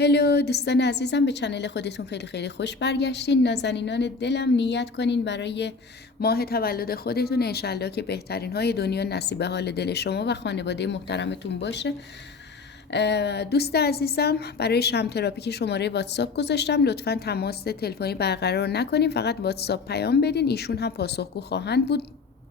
هلو دوستان عزیزم، به چنل خودتون خیلی خیلی خوش برگشتین. نازنینان دلم، نیت کنین برای ماه تولد خودتون انشالله که بهترین های دنیا نصیب حال دل شما و خانواده محترمتون باشه. دوست عزیزم، برای شم تراپی که شماره واتساپ گذاشتم، لطفاً تماس تلفنی برقرار نکنین، فقط واتساپ پیام بدین. ایشون هم پاسخگو خواهند بود.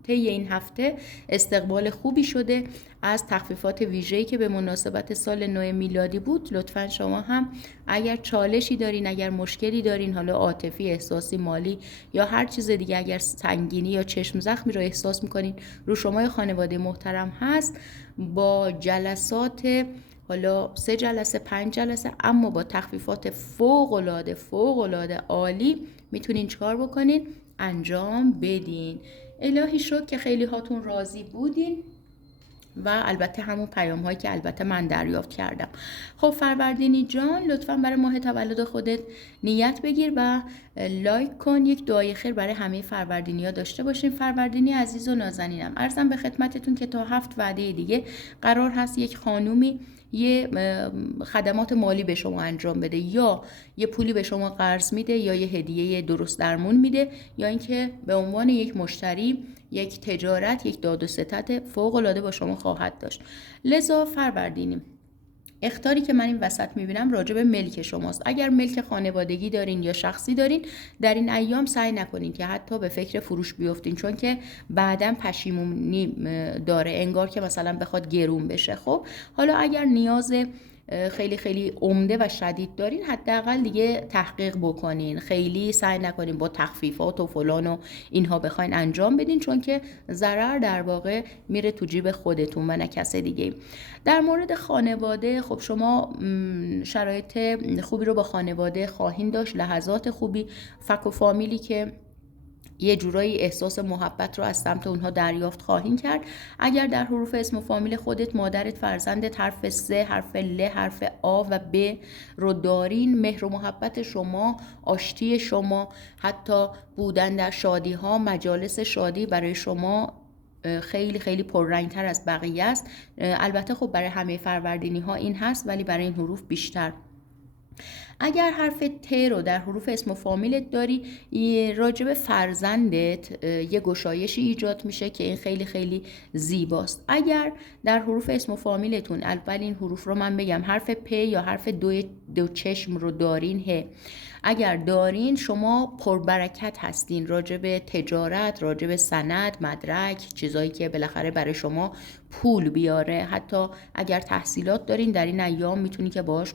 طی این هفته استقبال خوبی شده از تخفیفات ویژه‌ای که به مناسبت سال نو میلادی بود. لطفاً شما هم اگر چالشی دارین، اگر مشکلی دارین، حالا عاطفی، احساسی، مالی یا هر چیز دیگه، اگر سنگینی یا چشم زخمی رو احساس میکنین رو شما خانواده محترم هست، با جلسات حالا 3 جلسه 5 جلسه اما با تخفیفات فوق العاده عالی میتونین چیکار بکنین؟ انجام بدین. الهی شکر که خیلی هاتون راضی بودین و البته همون پیام هایی که البته من دریافت کردم. خب فروردینی جان، لطفاً برای ماه تولد خودت نیت بگیر و لایک کن. یک دعای خیر برای همه فروردینی ها داشته باشین. فروردینی عزیز و نازنینم، عرضم به خدمتتون که تا 7 وعده دیگه قرار هست یک خانومی یه خدمات مالی به شما انجام بده، یا یه پولی به شما قرض میده، یا یه هدیه درست درمون میده، یا اینکه به عنوان یک مشتری یک تجارت، یک داد و ستد فوق العاده با شما خواهد داشت. لذا فروردینی، اخطاری که من این وسط میبینم راجع به ملک شماست. اگر ملک خانوادگی دارین یا شخصی دارین، در این ایام سعی نکنین که حتی به فکر فروش بیفتین، چون که بعداً پشیمونی داره، انگار که مثلا بخواد گرون بشه. خب حالا اگر نیاز خیلی خیلی عمده و شدید دارین، حداقل دیگه تحقیق بکنین، خیلی سعی نکنین با تخفیفات و فلان و اینها بخواین انجام بدین، چون که ضرر در واقع میره تو جیب خودتون و نه کس دیگه. در مورد خانواده، خب شما شرایط خوبی رو با خانواده خواهین داشت، لحظات خوبی، فک و فامیلی که یه جورایی احساس محبت رو از سمت اونها دریافت خواهین کرد. اگر در حروف اسم و فامیل خودت، مادرت، فرزندت حرف س، حرف ل، حرف آ و ب رو دارین، مهر و محبت شما، آشتی شما، حتی بودن در شادی ها، مجالس شادی برای شما خیلی خیلی پررنگتر از بقیه است. البته خب برای همه فروردینی ها این هست، ولی برای این حروف بیشتر. اگر حرف ت رو در حروف اسم و فامیلت داری، راجب فرزندت یه گشایشی ایجاد میشه که این خیلی خیلی زیباست. اگر در حروف اسم و فامیلتون اولین حروف رو من بگم، حرف پ یا حرف دو چشم رو دارین، ه، اگر دارین، شما پربرکت هستین راجب تجارت، راجب سند، مدرک، چیزایی که بالاخره برای شما پول بیاره. حتی اگر تحصیلات دارین، در این ایام میتونی که باهاش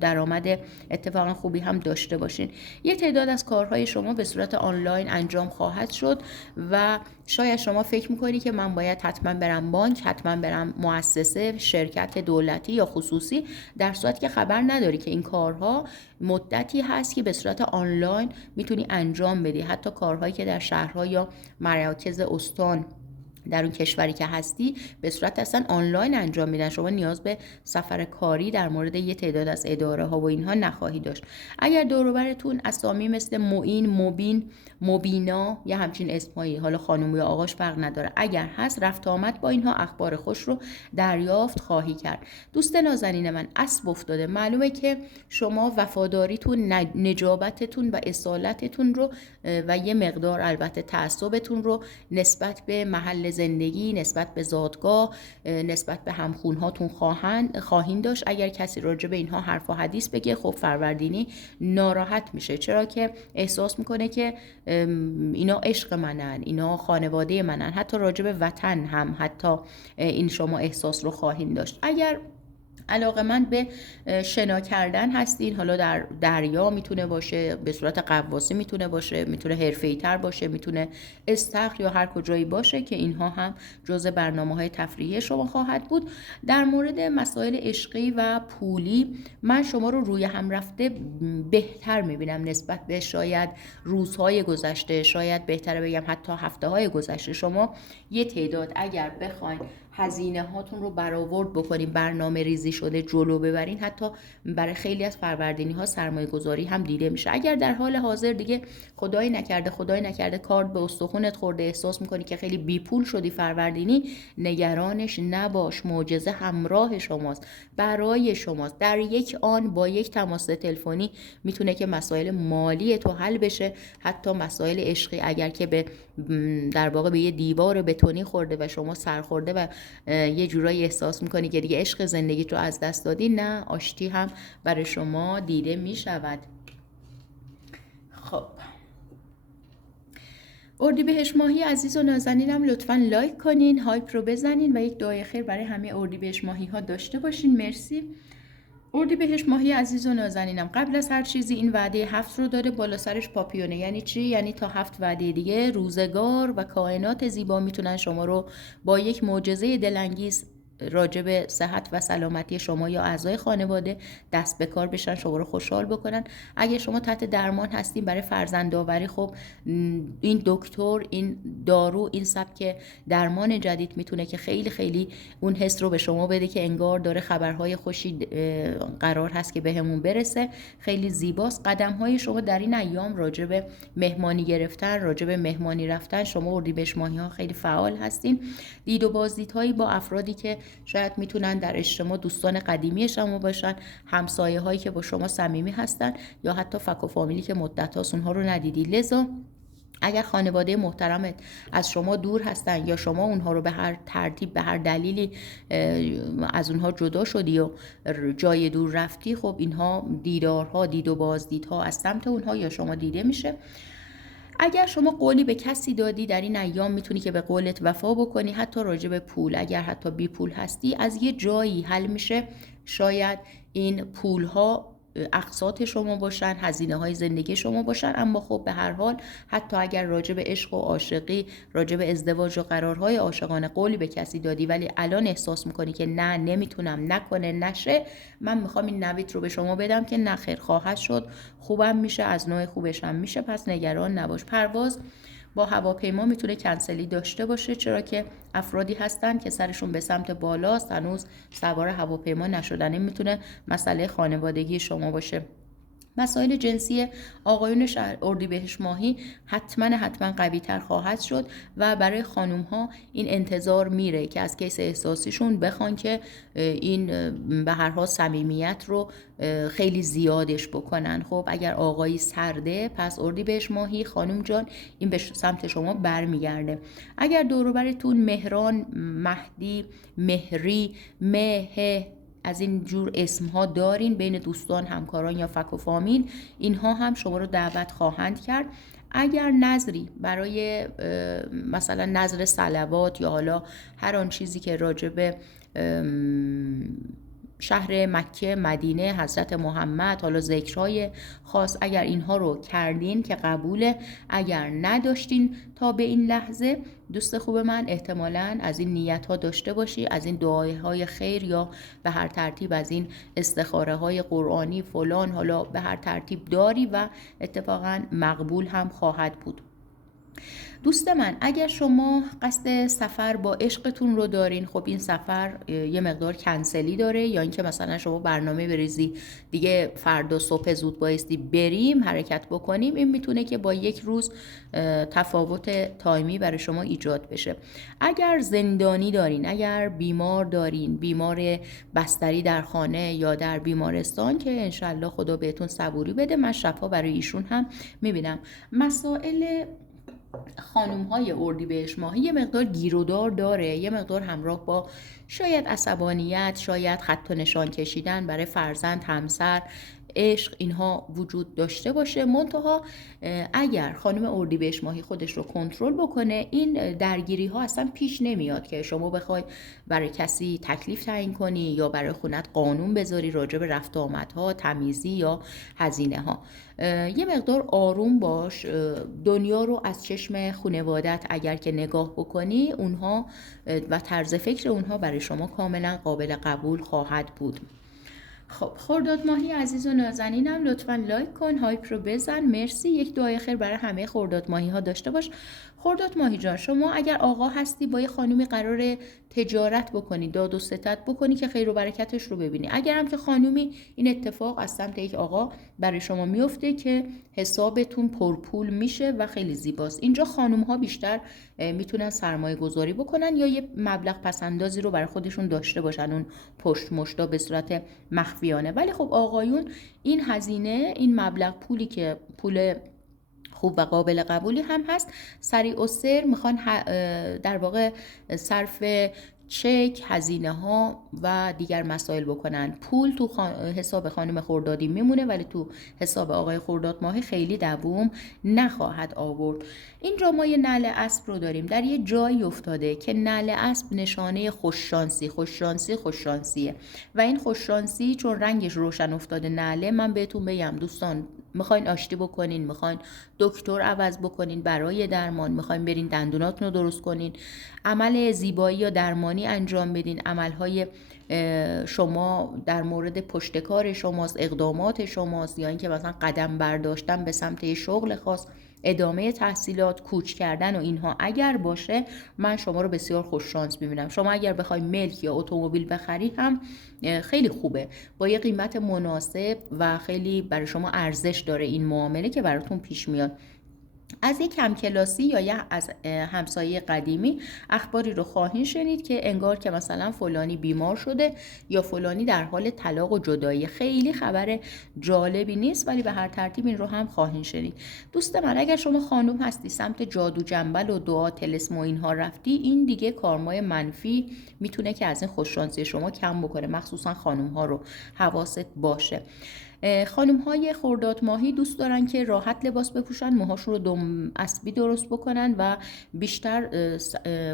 درآمد اتفاقا خوبی هم داشته باشین. یه تعداد از کارهای شما به صورت آنلاین انجام خواهد شد و شاید شما فکر میکنی که من باید حتما برم بانک، حتما برم مؤسسه، شرکت دولتی یا خصوصی، در صورتی که خبر نداری که این کارها مدتی هست که به صورت آنلاین میتونی انجام بدی. حتی کارهایی که در شهرها یا مراکز استان در اون کشوری که هستی به صورت اصلا آنلاین انجام میدن. شما نیاز به سفر کاری در مورد یه تعداد از اداره ها و اینها نخواهی داشت. اگر دور و برتون اسامی مثل معین، مبین، مبینا یا همچین اسمایی، حالا خانم یا آقاش فرق نداره، اگر هست، رفت آمد با اینها، اخبار خوش رو دریافت خواهی کرد. دوست نازنین من، اسب افتاده. معلومه که شما وفاداریتون، نجابتتون و اصالتتون رو و یه مقدار البته تعصبتون رو نسبت به محل زندگی، نسبت به زادگاه، نسبت به همخونهاتون خواهین داشت. اگر کسی راجع به اینها حرف و حدیث بگه، خب فروردینی ناراحت میشه، چرا که احساس میکنه که اینا عشق منن، اینا خانواده منن. حتی راجع به وطن هم حتی این شما احساس رو خواهین داشت. اگر علاقه‌مند به شنا کردن هستین، حالا در دریا میتونه باشه، به صورت غواصی میتونه باشه، میتونه حرفه‌ای‌تر باشه، میتونه استخر یا هر کجایی باشه که اینها هم جزء برنامه‌های تفریحی شما خواهد بود. در مورد مسائل عشقی و پولی، من شما رو روی هم رفته بهتر میبینم نسبت به شاید روزهای گذشته، شاید بهتره بگم حتی هفته‌های گذشته. شما یه تعداد اگر بخواید هزینه هاتون رو برآورد بکنین، برنامه ریزی شده جلو ببرین، حتی برای خیلی از فروردینی ها سرمایه گذاری هم دیده میشه. اگر در حال حاضر دیگه خدای نکرده کارد به استخونت خورده، احساس میکنی که خیلی بی پول شدی فروردینی، نگرانش نباش، معجزه همراه شماست، برای شماست. در یک آن با یک تماس تلفنی میتونه که مسائل مالی تو حل بشه، حتی مسائل عشقی اگر که به در واقع به یه دیوار بتونی خورده و شما سرخورده و یه جورایی احساس میکنی که دیگه عشق زندگیت رو از دست دادی، نه، آشتی هم برای شما دیده میشود. خب، اردیبهشت ماهی عزیز و نازنینم لطفاً لایک کنین، هایپ رو بزنین و یک دعای خیر برای همه اردیبهشت ماهی ها داشته باشین. مرسی. اردیبهشت ماهی عزیز و نازنینم، قبل از هر چیزی این وعده 7 رو داره بالا سرش پاپیونه. یعنی چی؟ یعنی تا 7 وعده دیگه روزگار و کائنات زیبا میتونن شما رو با یک معجزه دلانگیز راجع به صحت و سلامتی شما یا اعضای خانواده دست به کار بشن، شما رو خوشحال بکنن. اگه شما تحت درمان هستین برای فرزندآوری، خب این دکتر، این دارو، این سبک درمان جدید میتونه که خیلی خیلی اون حس رو به شما بده که انگار داره خبرهای خوشی قرار هست که بهمون برسه. خیلی زیباست. قدم‌های شما در این ایام راجع به مهمانی گرفتن، راجع به مهمانی رفتن، شما اردیبهشت ماهی‌ها خیلی فعال هستین. دید و بازدیدهایی با افرادی که شاید میتونن در اجتماع دوستان قدیمی شما باشن، همسایه هایی که با شما صمیمی هستن، یا حتی فک و فامیلی که مدت هاست اونها رو ندیدی. لذا اگر خانواده محترمت از شما دور هستن یا شما اونها رو به هر ترتیب، به هر دلیلی از اونها جدا شدی و جای دور رفتی، خب اینها دیدارها، دید و بازدیدها از سمت اونها یا شما دیده میشه. اگر شما قولی به کسی دادی در این ایام میتونی که به قولت وفا بکنی، حتی راجع به پول. اگر حتی بی پول هستی از یه جایی حل میشه. شاید این پولها اقساط شما باشن، هزینه های زندگی شما باشن، اما خب به هر حال حتی اگر راجع به عشق و عاشقی، راجع به ازدواج و قرارهای عاشقانه قولی به کسی دادی ولی الان احساس میکنی که نه، نمیتونم، نکنه، نشه، من میخوام این نوید رو به شما بدم که نه خیر، خواهد شد، خوبم میشه، از نوع خوبش هم میشه، پس نگران نباش. پرواز با هواپیما میتونه کنسلی داشته باشه، چرا که افرادی هستن که سرشون به سمت بالاست، هنوز سوار هواپیما نشدن. این میتونه مسئله خانوادگی شما باشه. مسائل جنسی آقایون اردیبهشت ماهی حتما قوی تر خواهد شد و برای خانوم ها این انتظار میره که از کیس احساسیشون بخوان که این به هر حال صمیمیت رو خیلی زیادش بکنن. خب اگر آقایی سرده، پس اردیبهشت ماهی خانوم جان این به سمت شما برمیگرده. اگر دور و برتون مهران، مهدی، مهری، مه از این جور اسمها دارین بین دوستان، همکاران یا فک و فامیل، اینها هم شما رو دعوت خواهند کرد. اگر نظری برای مثلا نظر صلوات یا حالا هر آن چیزی که راجع به شهر مکه، مدینه، حضرت محمد، حالا ذکرهای خاص، اگر اینها رو کردین که قبوله. اگر نداشتین تا به این لحظه، دوست خوب من، احتمالاً از این نیت ها داشته باشی، از این دعاهای خیر یا به هر ترتیب از این استخاره های قرآنی فلان، حالا به هر ترتیب داری و اتفاقاً مقبول هم خواهد بود. دوست من، اگر شما قصد سفر با عشقتون رو دارین، خب این سفر یه مقدار کنسلی داره، یا اینکه مثلا شما برنامه بریزی دیگه فردا صبح زود بایستی بریم حرکت بکنیم، این میتونه که با یک روز تفاوت تایمی برای شما ایجاد بشه. اگر زندانی دارین، اگر بیمار دارین، بیمار بستری در خانه یا در بیمارستان، که انشالله خدا بهتون صبوری بده، من شفا برای ایشون هم میبینم. مسائل خانوم های اردیبهشت ماهی یه مقدار گیرودار داره، یه مقدار همراه با شاید عصبانیت، شاید خط و نشان کشیدن برای فرزند، همسر، عشق، اینها وجود داشته باشه. منتها اگر خانم اردیبهشت ماهی خودش رو کنترل بکنه، این درگیری ها اصلا پیش نمیاد که شما بخوای برای کسی تکلیف تعیین کنی یا برای خونت قانون بذاری راجع به رفت آمدها، تمیزی یا هزینه ها. یه مقدار آروم باش. دنیا رو از چشم خانوادت اگر که نگاه بکنی، اونها و طرز فکر اونها برای شما کاملا قابل قبول خواهد بود. خب، خرداد ماهی عزیز و نازنینم لطفاً لایک کن، هایپ رو بزن. مرسی. یک دعای خیر برای همه خرداد ماهی ها داشته باش. خرداد ماهی جان، شما اگر آقا هستی با یه خانومی قراره تجارت بکنی، داد و ستد بکنی که خیر و برکتش رو ببینی. اگر هم که خانومی، این اتفاق از سمت یک آقا برای شما میفته که حسابتون پرپول میشه و خیلی زیباست. اینجا خانوم ها بیشتر میتونن سرمایه گذاری بکنن یا یه مبلغ پسندازی رو برای خودشون داشته باشن، اون پشت مشتا به صورت مخفیانه. ولی خب آقایون این هزینه، این مبلغ پولی که پول خوب و قابل قبولی هم هست، سریع و سر میخوان در واقع صرف چک، هزینه ها و دیگر مسائل بکنن. پول تو حساب خانم خردادی میمونه ولی تو حساب آقای خرداد ماهی خیلی دووم نخواهد آورد. اینجا ما یه نعل اسب رو داریم، در یه جایی افتاده که نعل اسب نشانه خوششانسیه و این خوششانسی چون رنگش روشن افتاده نعله، من بهتون بگم دوستان، میخواین آشتی بکنین، میخواین دکتر عوض بکنین برای درمان، میخواین برین دندوناتون رو درست کنین، عمل زیبایی یا درمانی انجام بدین، عملهای شما در مورد پشتکار شماست، اقدامات شماست، یا اینکه مثلا قدم برداشتن به سمت شغل خاص، ادامه تحصیلات، کوچ کردن و اینها اگر باشه، من شما رو بسیار خوش شانس میبینم. شما اگر بخوای ملک یا اتومبیل بخری هم خیلی خوبه، با یه قیمت مناسب و خیلی برای شما ارزش داره این معامله که براتون پیش میاد. از یک همکلاسی یا از همسایه قدیمی اخباری رو خواهید شنید که انگار که مثلا فلانی بیمار شده یا فلانی در حال طلاق و جدایی. خیلی خبر جالبی نیست ولی به هر ترتیب این رو هم خواهید شنید. دوست من، اگر شما خانم هستی سمت جادو جنبل و دعا طلسم و اینها رفتی، این دیگه کارمای منفی میتونه که از این خوششانسی شما کم بکنه، مخصوصا خانم ها رو حواست باشه. خانم های خرداد ماهی دوست دارن که راحت لباس بپوشن، موهاشون رو دم اسبی درست بکنن و بیشتر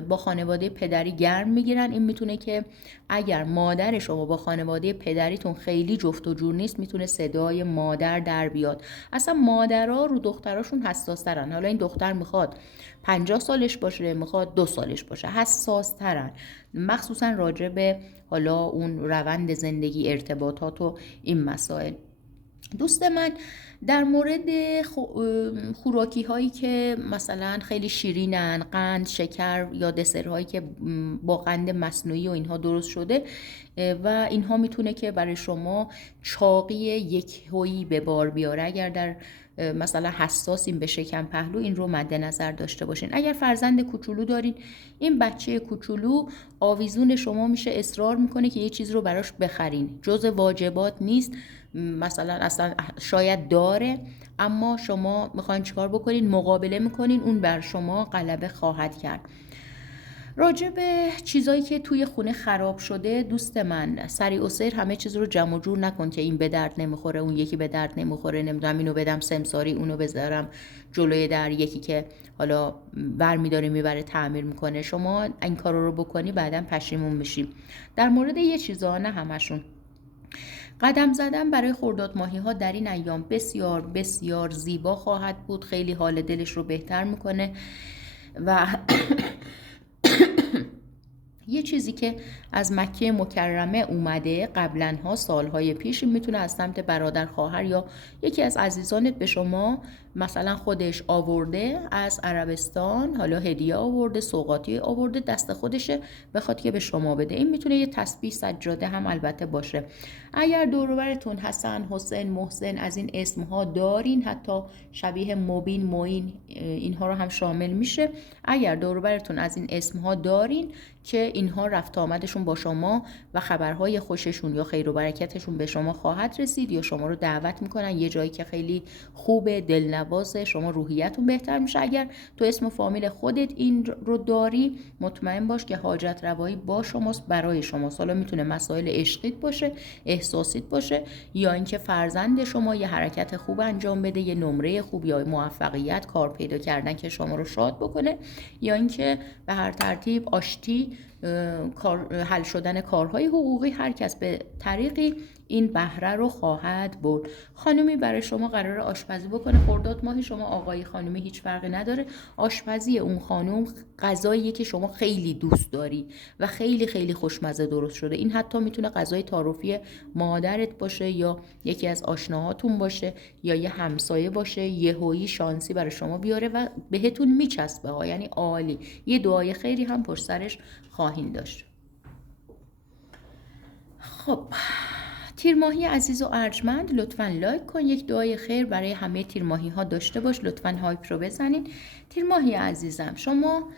با خانواده پدری گرم میگیرن. این میتونه که اگر مادر شما با خانواده پدریتون خیلی جفت و جور نیست، میتونه صدای مادر در بیاد. اصلا مادرها رو دختراشون حساس ترن. حالا این دختر میخواد 50 سالش باشه، میخواد 2 سالش باشه، حساس ترن، مخصوصا راجع به حالا اون روند زندگی، ارتباطات و این مسائل. دوست من، در مورد خوراکی هایی که مثلا خیلی شیرینن، قند، شکر یا دسرهایی که با قند مصنوعی و اینها درست شده و اینها میتونه که برای شما چاقی یک هویی به بار بیاره. اگر در مثلا حساسین به شکم پهلو، این رو مد نظر داشته باشین. اگر فرزند کوچولو دارین، این بچه کوچولو آویزون شما میشه، اصرار میکنه که یه چیز رو براش بخرین، جزء واجبات نیست، مثلا اصلا شاید داره اما شما میخواین چیکار بکنین؟ مقابله میکنین، اون بر شما غلبه خواهد کرد. راجع به چیزایی که توی خونه خراب شده، دوست من، سریع و سیر همه چیز رو جمع و جور نکن که این به درد نمیخوره، اون یکی به درد نمیخوره، نمیدونم اینو بدم سمساری، اونو بذارم جلوی در، یکی که حالا برمیداره میبره تعمیر میکنه. شما این کارو رو بکنی بعداً پشیمون میشی. در مورد یه چیزا، نه همشون. قدم زدن برای خرداد ماهی ها در این ایام بسیار بسیار زیبا خواهد بود، خیلی حال دلش رو بهتر میکنه و یه چیزی که از مکه مکرمه اومده قبلا ها، سالهای پیش، میتونه از سمت برادر، خواهر یا یکی از عزیزانت به شما مثلا خودش آورده از عربستان، حالا هدیه آورده، سوغاتی آورده، دست خودشه بخواد که به شما بده. این میتونه یه تسبیح، سجاده هم البته باشه. اگر دور و برتون حسن، حسین، محسن از این اسمها دارین، حتی شبیه مبین، معین، اینها رو هم شامل میشه. اگر دور و برتون از این اسمها دارین که اینها رفت آمدشون با شما و خبرهای خوششون یا خیر و برکتشون به شما خواهد رسید، یا شما رو دعوت میکنن یه جایی که خیلی خوبه، دلنوازه، شما روحیتون بهتر میشه. اگر تو اسم و فامیل خودت این رو داری، مطمئن باش که حاجت روایی با شماست، برای شماست. حالا میتونه مسائل عشقیت باشه، احساسیت باشه، یا اینکه فرزند شما یه حرکت خوب انجام بده، یه نمره خوب یا موفقیت، کار پیدا کردن که شما رو شاد بکنه، یا اینکه به هر ترتیب آشتی، حل شدن کارهای حقوقی، هر کس به طریقی این بهره رو خواهد برد. خانومی برای شما قرار آشپزی بکنه، خرداد ماه شما آقای خانومی هیچ فرقی نداره. آشپزی اون خانوم غذاییه که شما خیلی دوست داری و خیلی خیلی خوشمزه درست شده. این حتی میتونه غذای تعارفی مادرت باشه یا یکی از آشناهاتون باشه یا یه همسایه باشه، یهویی شانسی برای شما بیاره و بهتون میچسبه ها، یعنی عالی. یه دعای خیری هم پشت سرش خواهید داشت. خب تیرماهی عزیز و ارجمند، لطفاً لایک کن، یک دعای خیر برای همه تیرماهی ها داشته باش، لطفاً هایپ رو بزنید. تیرماهی عزیزم، شما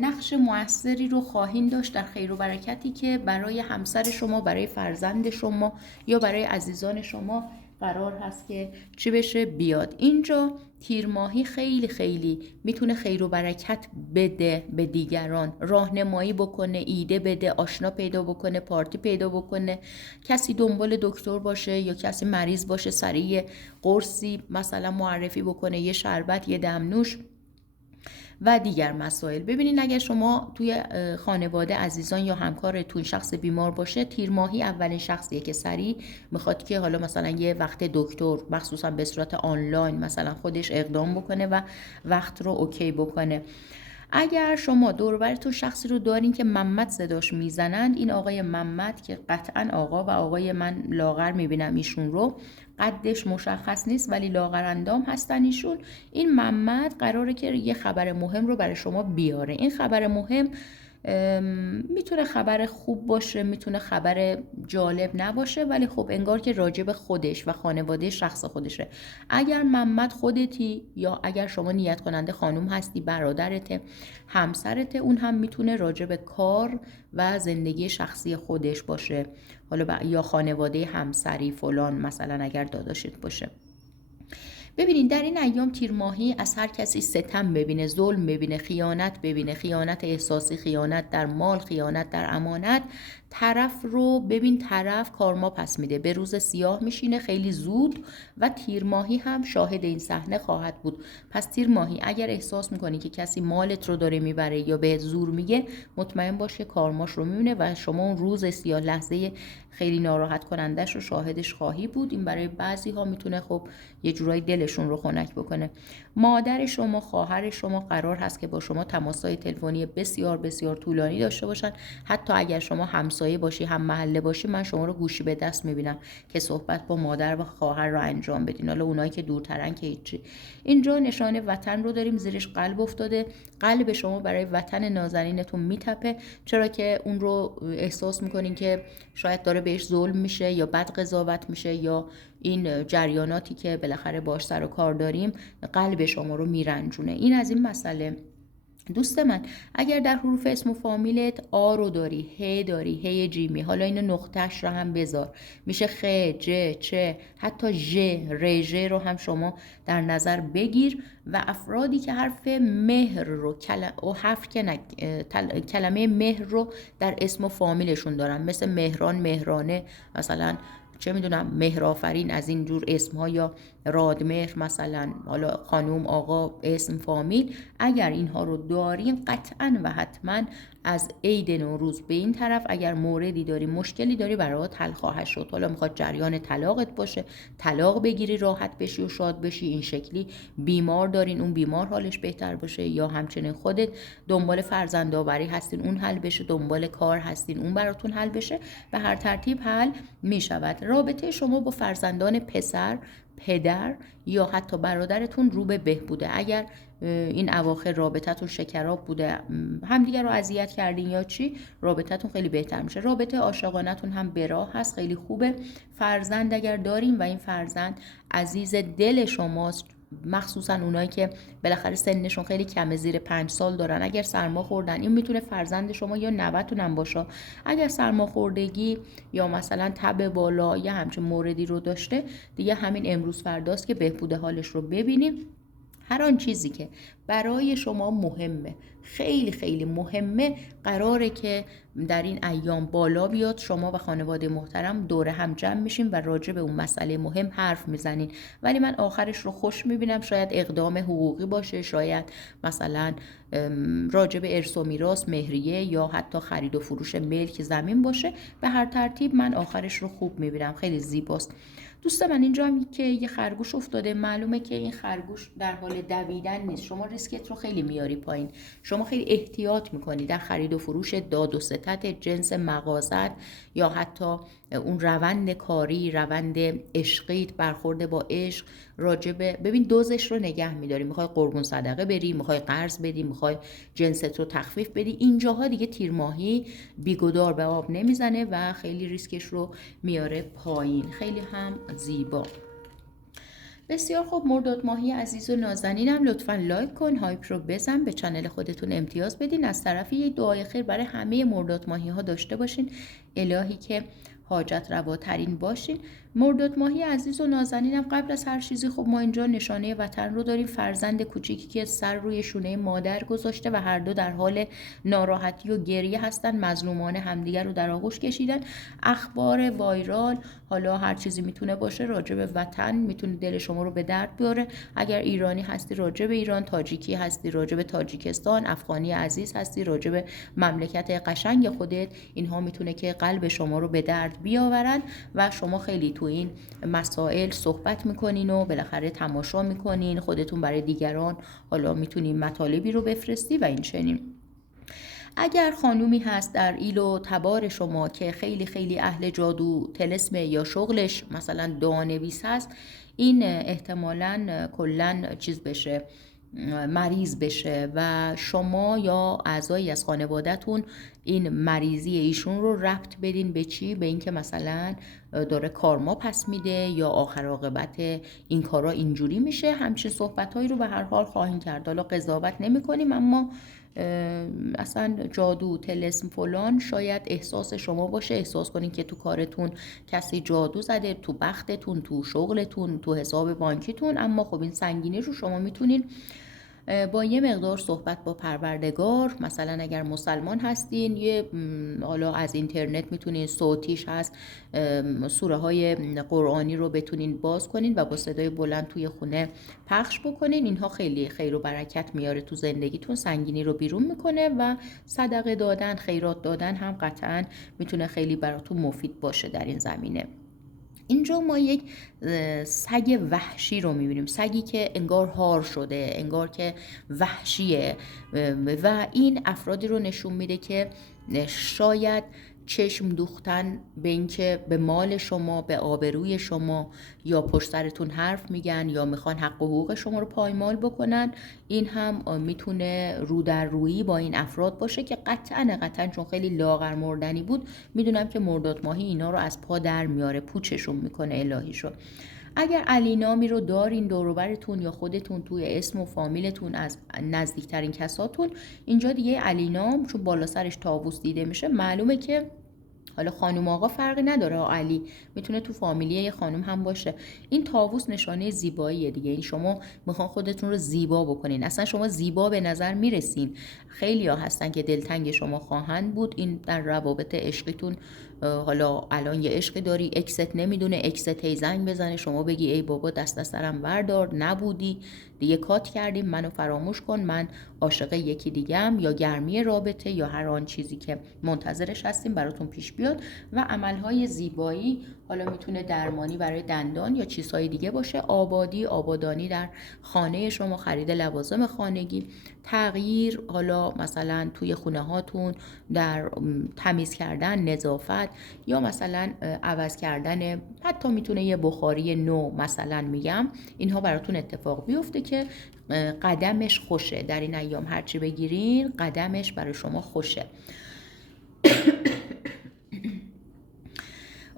نقش موثری رو خواهید داشت در خیر و برکتی که برای همسر شما، برای فرزند شما یا برای عزیزان شما قرار هست که چی بشه بیاد. اینجا تیرماهی خیلی خیلی میتونه خیر و برکت بده به دیگران، راهنمایی بکنه، ایده بده، آشنا پیدا بکنه، پارتی پیدا بکنه، کسی دنبال دکتر باشه یا کسی مریض باشه سریع قرصی مثلا معرفی بکنه، یه شربت، یه دمنوش و دیگر مسائل. ببینید اگر شما توی خانواده عزیزان یا همکارتون شخص بیمار باشه، تیرماهی اولین شخصیه که سریع میخواد که حالا مثلا یه وقت دکتر مخصوصا به صورت آنلاین مثلا خودش اقدام بکنه و وقت رو اوکی بکنه. اگر شما دور و براتون شخصی رو دارین که محمد صداش میزنند، این آقای محمد که قطعا آقا و آقای من لاغر میبینم ایشون رو، قدش مشخص نیست ولی لاغر اندام هستن ایشون. این محمد قراره که یه خبر مهم رو برای شما بیاره. این خبر مهم میتونه خبر خوب باشه، میتونه خبر جالب نباشه، ولی خب انگار که راجب خودش و خانواده شخص خودشه. اگر محمد خودتی یا اگر شما نیت کننده خانم هستی، برادرت، همسرت، اون هم میتونه راجب کار و زندگی شخصی خودش باشه، حالا یا خانواده همسری فلان مثلا اگر داداشت باشه. ببینید در این ایام تیرماهی از هر کسی ستم ببینه، ظلم ببینه، خیانت ببینه، خیانت احساسی، خیانت در مال، خیانت در امانت، طرف رو ببین طرف کارما پس میده، به روز سیاه میشینه خیلی زود و تیرماهی هم شاهد این صحنه خواهد بود. پس تیرماهی اگر احساس میکنی که کسی مالت رو داره میبره یا به زور میگه، مطمئن باش که کارماش رو میبینه و شما اون روز سیاه لحظه خیلی ناراحت کنندش رو شاهدش خواهی بود. این برای بعضی ها میتونه خب یه جورایی دلشون رو خنک بکنه. مادر شما، خواهر شما قرار هست که با شما تماس‌های تلفنی بسیار بسیار طولانی داشته باشن. حتی اگر شما همسایه باشی، هم محله باشی، من شما رو گوشی به دست میبینم که صحبت با مادر و خواهر رو انجام بدین. حالا اونایی که دورترن که هیچی. اینجا نشانه وطن رو داریم، زیرش قلب افتاده. قلب شما برای وطن نازنینتون میتپه، چرا که اون رو احساس میکنین که شاید داره بهش ظلم میشه یا بد قضاوت میشه یا این جریاناتی که بالاخره باش سر و کار داریم قلب شما رو میرنجونه. این از این مسئله. دوست من اگر در حروف اسم و فامیلت آ رو داری، ه داری، ه جیمی، حالا اینو نقطهش رو هم بذار، میشه خ، ج، چ، حتی ژ، ر، ژ رو هم شما در نظر بگیر. و افرادی که حرف مهر رو کلمه مهر رو در اسم و فامیلشون دارن، مثل مهران، مهرانه، مثلا چه میدونم مهرآفرین، از این جور اسم ها، یا رادمهر مثلا، حالا خانوم، آقا، اسم، فامیل، اگر اینها رو دارین قطعا و حتما از عید نوروز به این طرف اگر موردی داری، مشکلی داری، برات حل خواهد شد. حالا میخواد جریان طلاقت باشه، طلاق بگیری راحت بشی و شاد بشی، این شکلی بیمار دارین، اون بیمار حالش بهتر باشه، یا همچنین خودت دنبال فرزند آوری هستین، اون حل بشه، دنبال کار هستین، اون براتون حل بشه، به هر ترتیب حل میشود. رابطه شما با فرزندان پسر، پدر یا حتی برادرتون رو به بهبوده. اگر این اواخر رابطتون شکراب بوده، همدیگر رو اذیت کردین یا چی، رابطتون خیلی بهتر میشه. رابطه عاشقانتون هم به راه هست، خیلی خوبه. فرزند اگر دارین و این فرزند عزیز دل شماست، مخصوصا اونایی که بالاخره سنشون خیلی کمه، زیر 5 سال دارن، اگر سرما خوردن، این میتونه فرزند شما یا نوه‌تون هم باشه. اگر سرما خوردگی یا مثلا تب بالا یا همچین موردی رو داشته، دیگه همین امروز فرداست که بهبود حالش رو ببینیم. هر آن چیزی که برای شما مهمه، خیلی خیلی مهمه، قراره که در این ایام بالا بیاد. شما و خانواده محترم دور هم جمع میشین و راجع به اون مسئله مهم حرف میزنین. ولی من آخرش رو خوش میبینم، شاید اقدام حقوقی باشه، شاید مثلا راجع به ارث و میراث، مهریه، یا حتی خرید و فروش ملک زمین باشه. به هر ترتیب من آخرش رو خوب میبینم، خیلی زیباست. دوست من اینجا هم که یه خرگوش افتاده، معلومه که این خرگوش در حال دویدن نیست. شما ریسکت رو خیلی میاری پایین، شما خیلی احتیاط میکنی در خرید و فروش، داد و ستد، جنس مغازت، یا حتی اون روند کاری، روند عشقیت، برخورد با عشق، راجبه ببین دوزش رو نگه میداری. میخوای قربون صدقه بری، میخوای قرض بدی، میخوای جنست رو تخفیف بدی، اینجاها دیگه تیر ماهی بیگدار به آب نمیزنه و خیلی ریسکش رو میاره پایین. خیلی هم زیبا. بسیار خوب مرداد ماهی عزیز و نازنینم، لطفاً لایک کن، هایپ رو بزن، به چنل خودتون امتیاز بدین. از طرفی یه دعای خیر برای همه مرداد ماهی ها داشته باشین. الهی که حاجت رواترین باشین. مرداد ماهی عزیز و نازنینم، قبل از هر چیزی خب ما اینجا نشانه وطن رو داریم، فرزند کوچیکی که سر روی شونه مادر گذاشته و هر دو در حال ناراحتی و گریه هستن، مظلومانه همدیگر رو در آغوش کشیدن. اخبار وایرال، حالا هر چیزی میتونه باشه راجع به وطن، میتونه دل شما رو به درد بیاره. اگر ایرانی هستی راجع به ایران، تاجیکی هستی راجع به تاجیکستان، افغانی عزیز هستی راجع به مملکت قشنگ خودت، اینها میتونه که قلب شما رو به درد بیاورن و شما خیلی تو این مسائل صحبت میکنین و بالاخره تماشا میکنین. خودتون برای دیگران حالا میتونین مطالبی رو بفرستی و این چنین. اگر خانومی هست در ایل و تبار شما که خیلی خیلی اهل جادو طلسم یا شغلش مثلا دعانویس هست، این احتمالاً کلاً چیز بشه، مریض بشه و شما یا اعضایی از خانوادهتون این مریضی ایشون رو ربط بدین به چی؟ به اینکه مثلا داره کارما پس میده یا آخر عاقبت این کارا اینجوری میشه. همچین صحبتایی رو به هر حال خواهیم کرد. حالا قضاوت نمی کنیم، اما اصلا جادو طلسم فلان شاید احساس شما باشه، احساس کنین که تو کارتون کسی جادو زده، تو بختتون، تو شغلتون، تو حساب بانکیتون. اما خب این سنگینی رو شما میتونین با یه مقدار صحبت با پروردگار، مثلا اگر مسلمان هستین یه حالا از اینترنت میتونین، صوتیش هست، سوره های قرآنی رو بتونین باز کنین و با صدای بلند توی خونه پخش بکنین. اینها خیلی خیر و برکت میاره تو زندگیتون، سنگینی رو بیرون میکنه و صدقه دادن، خیرات دادن هم قطعا میتونه خیلی براتون مفید باشه در این زمینه. اینجا ما یک سگ وحشی رو میبینیم، سگی که انگار هار شده، انگار که وحشیه و این افرادی رو نشون میده که شاید چشم دوختن به اینکه به مال شما، به آبروی شما، یا پشت سرتون حرف میگن یا میخوان حق و حقوق شما رو پایمال بکنن. این هم میتونه رو در رویی با این افراد باشه که قطعا چون خیلی لاغر مردنی بود، میدونم که مرداد ماهی اینا رو از پا در میاره، پوچشون میکنه الهیشون. اگر علی نامی رو دارین دوروبرتون یا خودتون توی اسم و فامیلتون از نزدیکترین کساتون، اینجا دیگه علی نام چون بالا سرش طاووس دیده میشه، معلومه که حالا خانم آقا فرقی نداره، علی میتونه تو فامیلیه یه خانم هم باشه. این طاووس نشانه زیباییه دیگه، این شما میخوان خودتون رو زیبا بکنین، اصلا شما زیبا به نظر میرسین. خیلی ها هستن که دلتنگ شما خواهند بود. این در روابط عشقیتون، حالا الان یه عشقی داری، اکست نمیدونه، اکست هی زنگ بزنه، شما بگی ای بابا دست سرم بردار، نبودی دیگه، کات کردیم، منو فراموش کن، من عاشق یکی دیگه‌ام، یا گرمی رابطه یا هر آن چیزی که منتظرش هستیم براتون پیش بیاد. و عملهای زیبایی، حالا میتونه درمانی برای دندان یا چیزهای دیگه باشه، آبادانی در خانه شما، خرید لوازم خانگی، تغییر حالا مثلا توی خونه هاتون در تمیز کردن، نظافت، یا مثلا عوض کردن، حتی میتونه یه بخاری نو مثلا میگم، اینها براتون اتفاق بیفته که قدمش خوشه. در این ایام هرچی بگیرین قدمش برای شما خوشه.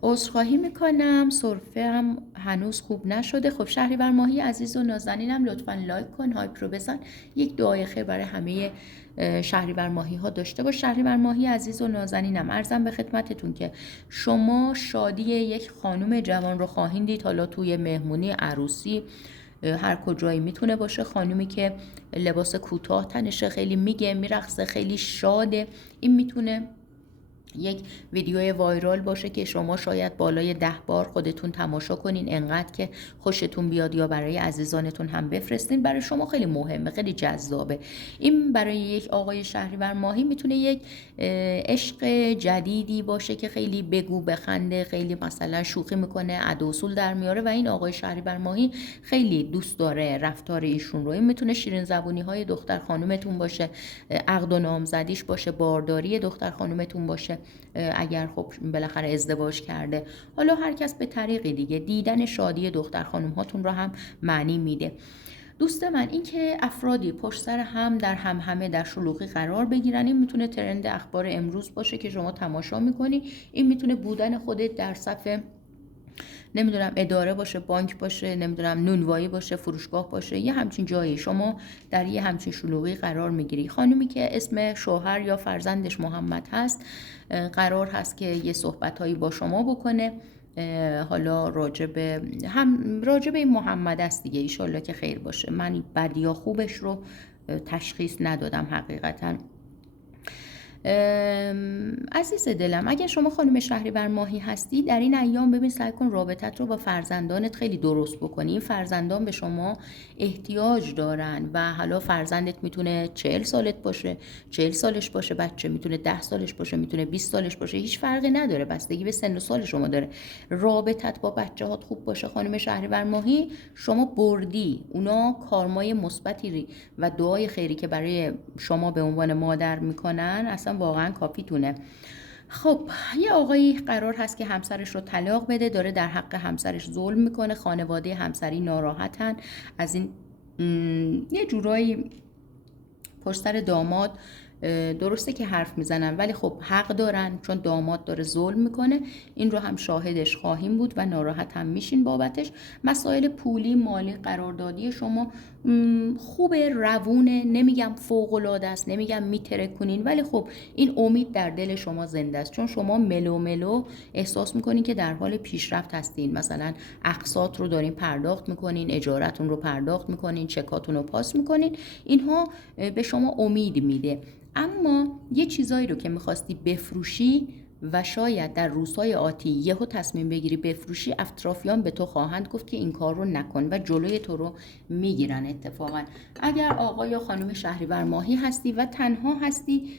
عذرخواهی میکنم سرفه هم هنوز خوب نشده. خب شهریور ماهی عزیز و نازنینم، لطفاً لایک کن، هایپ رو بزن، یک دعای خیر برای همه شهریور ماهی ها داشته باش. شهریور ماهی عزیز و نازنینم، عرضم به خدمتتون که شما شادی یک خانم جوان رو خواهید دید، حالا توی مهمونی، عروسی، هر کجایی میتونه باشه. خانومی که لباس کوتاه تنشه، خیلی میگه، میرقصه، خیلی شاده، این میتونه یک ویدیو وایرال باشه که شما شاید بالای 10 بار خودتون تماشا کنین، انقدر که خوشتون بیاد، یا برای عزیزانتون هم بفرستین. برای شما خیلی مهمه، خیلی جذابه. این برای یک آقای شهریور ماهی میتونه یک عشق جدیدی باشه که خیلی بگو بخنده، خیلی مثلا شوخی میکنه، ادا اصول در میاره و این آقای شهریور ماهی خیلی دوست داره رفتار ایشون رو. این میتونه شیرین زبونی های دختر خانومتون باشه، عقد و نامزدیش باشه، بارداری دختر خانومتون باشه اگر خب بالاخره ازدواج کرده. حالا هر کس به طریقی دیگه دیدن شادی دختر خانم هاتون رو هم معنی میده. دوست من، این که افرادی پشت سر هم در همه در شلوغی قرار بگیرن، این میتونه ترند اخبار امروز باشه که شما تماشا میکنی. این میتونه بودن خودت در صف نمیدونم اداره باشه، بانک باشه، نمیدونم نونوایی باشه، فروشگاه باشه، یه همچین جایی شما در یه همچین شلوغی قرار میگیری. خانومی که اسم شوهر یا فرزندش محمد هست، قرار هست که یه صحبتایی با شما بکنه، حالا راجب این محمد است دیگه، ایشالله که خیر باشه. من بد یا خوبش رو تشخیص ندادم حقیقتا. عزیز دلم، اگر شما خانم شهریور ماهی هستی، در این ایام ببین سعی کن رابطت رو با فرزندانت خیلی درست بکنی. این فرزندان به شما احتیاج دارن و حالا فرزندت میتونه 40 سالت باشه، 40 سالش باشه، بچه میتونه 10 سالش باشه، میتونه 20 سالش باشه، هیچ فرقی نداره، بستگی به سن و سال شما داره. رابطت با بچه هات خوب باشه خانم شهریور ماهی، شما بردی. اونا کارمای مثبتی و دعای خیری که برای شما به عنوان مادر میکنن اصلا واقعا کافیتونه. خب یه آقایی قرار هست که همسرش رو طلاق بده، داره در حق همسرش ظلم میکنه، خانواده همسری ناراحتن از این. یه جورایی پشت سر داماد درسته که حرف میزنن، ولی خب حق دارن، چون داماد داره ظلم میکنه. این رو هم شاهدش خواهیم بود و ناراحت هم میشین بابتش. مسائل پولی، مالی، قراردادی شما خوبه، روونه، نمیگم فوق العاده است، نمیگم میترکونین، ولی خب این امید در دل شما زنده است، چون شما ملو احساس میکنین که در حال پیشرفت هستین. مثلا اقساط رو دارین پرداخت میکنین، اجارتون رو پرداخت میکنین، چکاتون رو پاس میکنین. اینها به شما امید میده. اما یه چیزایی رو که میخواستی بفروشی و شاید در روزهای آتی یهو تصمیم بگیری بفروشی، اطرافیان به تو خواهند گفت که این کار رو نکن و جلوی تو رو میگیرن. اتفاقا اگر آقا یا خانم شهریور ماهی هستی و تنها هستی،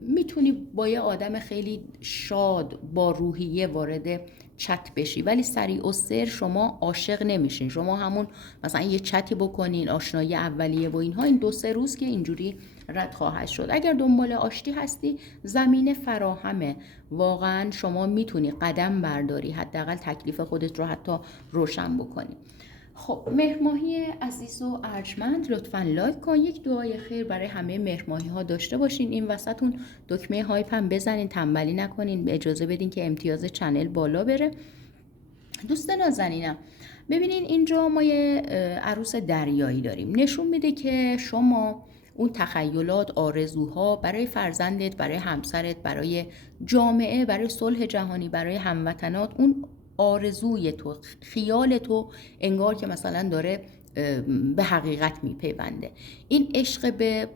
میتونی با یه آدم خیلی شاد با روحیه وارد چت بشی، ولی سریع و سر شما عاشق نمیشین. شما همون مثلا یه چتی بکنین، آشنایی اولیه و اینها، این 2-3 روز که اینجوری رد خواهد شد. اگر دنبال آشتی هستی، زمینه فراهمه، واقعا شما میتونی قدم برداری، حداقل تکلیف خودت رو حتی روشن بکنی. خب مهرماهی عزیز و ارجمند، لطفاً لایک کن، یک دعای خیر برای همه مهرماهی ها داشته باشین. این وسط اون دکمه هایپ هم بزنین، تنبلی نکنین، اجازه بدین که امتیاز چنل بالا بره. دوست نازنینم، ببینین اینجا ما یه عروس دریایی داریم، نشون میده که شما اون تخیلات، آرزوها برای فرزندت، برای همسرت، برای جامعه، برای صلح جهانی، برای هموطنات، اون آرزوی تو، خیال تو انگار که مثلا داره به حقیقت میپیونده. این عشق به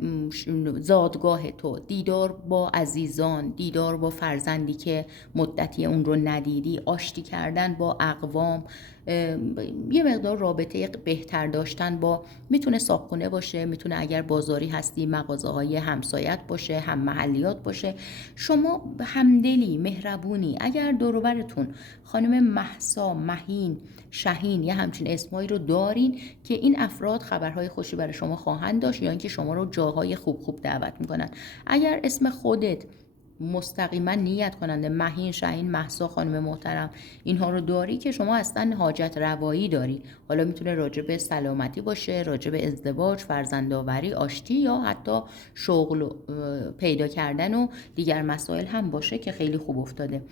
زادگاه تو، دیدار با عزیزان، دیدار با فرزندی که مدتی اون رو ندیدی، آشتی کردن با اقوام، یه مقدار رابطه بهتر داشتن با، میتونه صابخونه باشه، میتونه اگر بازاری هستی مغازه های همسایت باشه، هم محلیات باشه. شما همدلی، مهربونی. اگر دور و برتون خانم مهسا، مهین، شهین یا همچین اسمایی رو دارین که این افراد خبرهای خوشی برای شما خواهند داشت، یا اینکه شما رو جاهای خوب دعوت میکنن. اگر اسم خودت مستقیما نیت کننده مهین، شهین، مهسا، خانم محترم اینها رو داری که شما اصلا حاجت روایی داری، حالا میتونه راجب سلامتی باشه، راجب ازدواج، فرزندآوری، آشتی یا حتی شغل پیدا کردن و دیگر مسائل هم باشه که خیلی خوب افتاده.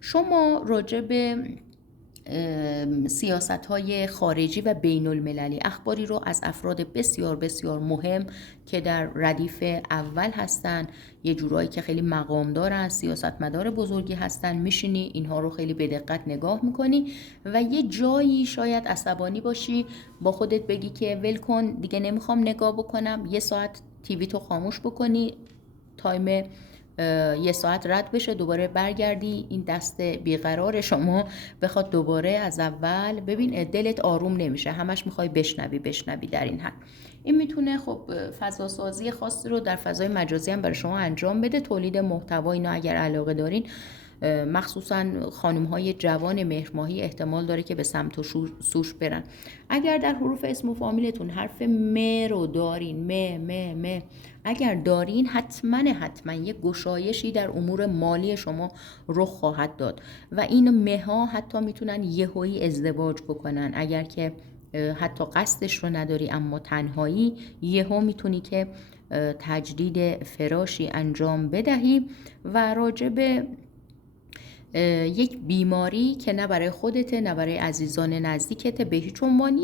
شما راجب سیاست‌های خارجی و بین المللی، اخباری رو از افراد بسیار بسیار مهم که در ردیف اول هستن، یه جورایی که خیلی مقام دارن، سیاستمدار بزرگی هستن، میشینی اینها رو خیلی به دقت نگاه میکنی و یه جایی شاید عصبانی باشی، با خودت بگی که ول کن دیگه نمیخوام نگاه بکنم، یه ساعت تیوی تو خاموش بکنی، تایم یه ساعت رد بشه، دوباره برگردی، این دست بیقرار شما بخواد دوباره از اول. ببین دلت آروم نمیشه، همش میخوای بشنوی در این حد. این میتونه خب فضاسازی خاصی رو در فضای مجازی هم برای شما انجام بده، تولید محتوا. اینا اگر علاقه دارین، مخصوصا خانم های جوان مهرماهی احتمال داره که به سمت و سوش برن. اگر در حروف اسم و فامیلتون حرف م رو دارین، م اگر دارین، حتما یه گشایشی در امور مالی شما رخ خواهد داد و این مها حتی میتونن یهویی ازدواج بکنن. اگر که حتی قصدش رو نداری اما تنهایی، یهو میتونی که تجدید فراشی انجام بدهی و راجع به یک بیماری که نه برای خودته نه برای عزیزان نزدیکته، به هیچ عنوان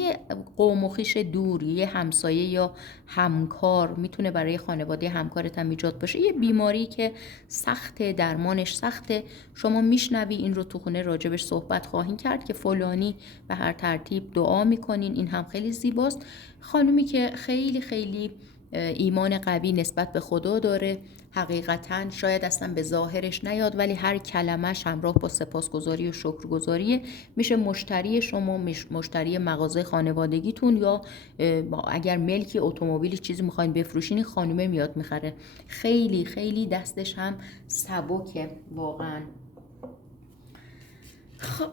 قوم و خویش دور، یه همسایه یا همکار، میتونه برای خانواده همکارت هم ایجاد باشه، یه بیماری که سخته، درمانش سخته، شما میشنوی این رو تو خونه راجبش صحبت خواهیم کرد که فلانی به هر ترتیب دعا میکنین، این هم خیلی زیباست. خانومی که خیلی خیلی ایمان قوی نسبت به خدا داره، حقیقتاً شاید اصلا به ظاهرش نیاد ولی هر کلمش همراه با سپاسگزاری و شکرگزاری میشه مشتری شما، مشتری مغازه خانوادگیتون، یا اگر ملکی اتومبیلی چیزی میخواین بفروشین، خانومه میاد میخره. خیلی خیلی دستش هم سبکه واقعاً. خب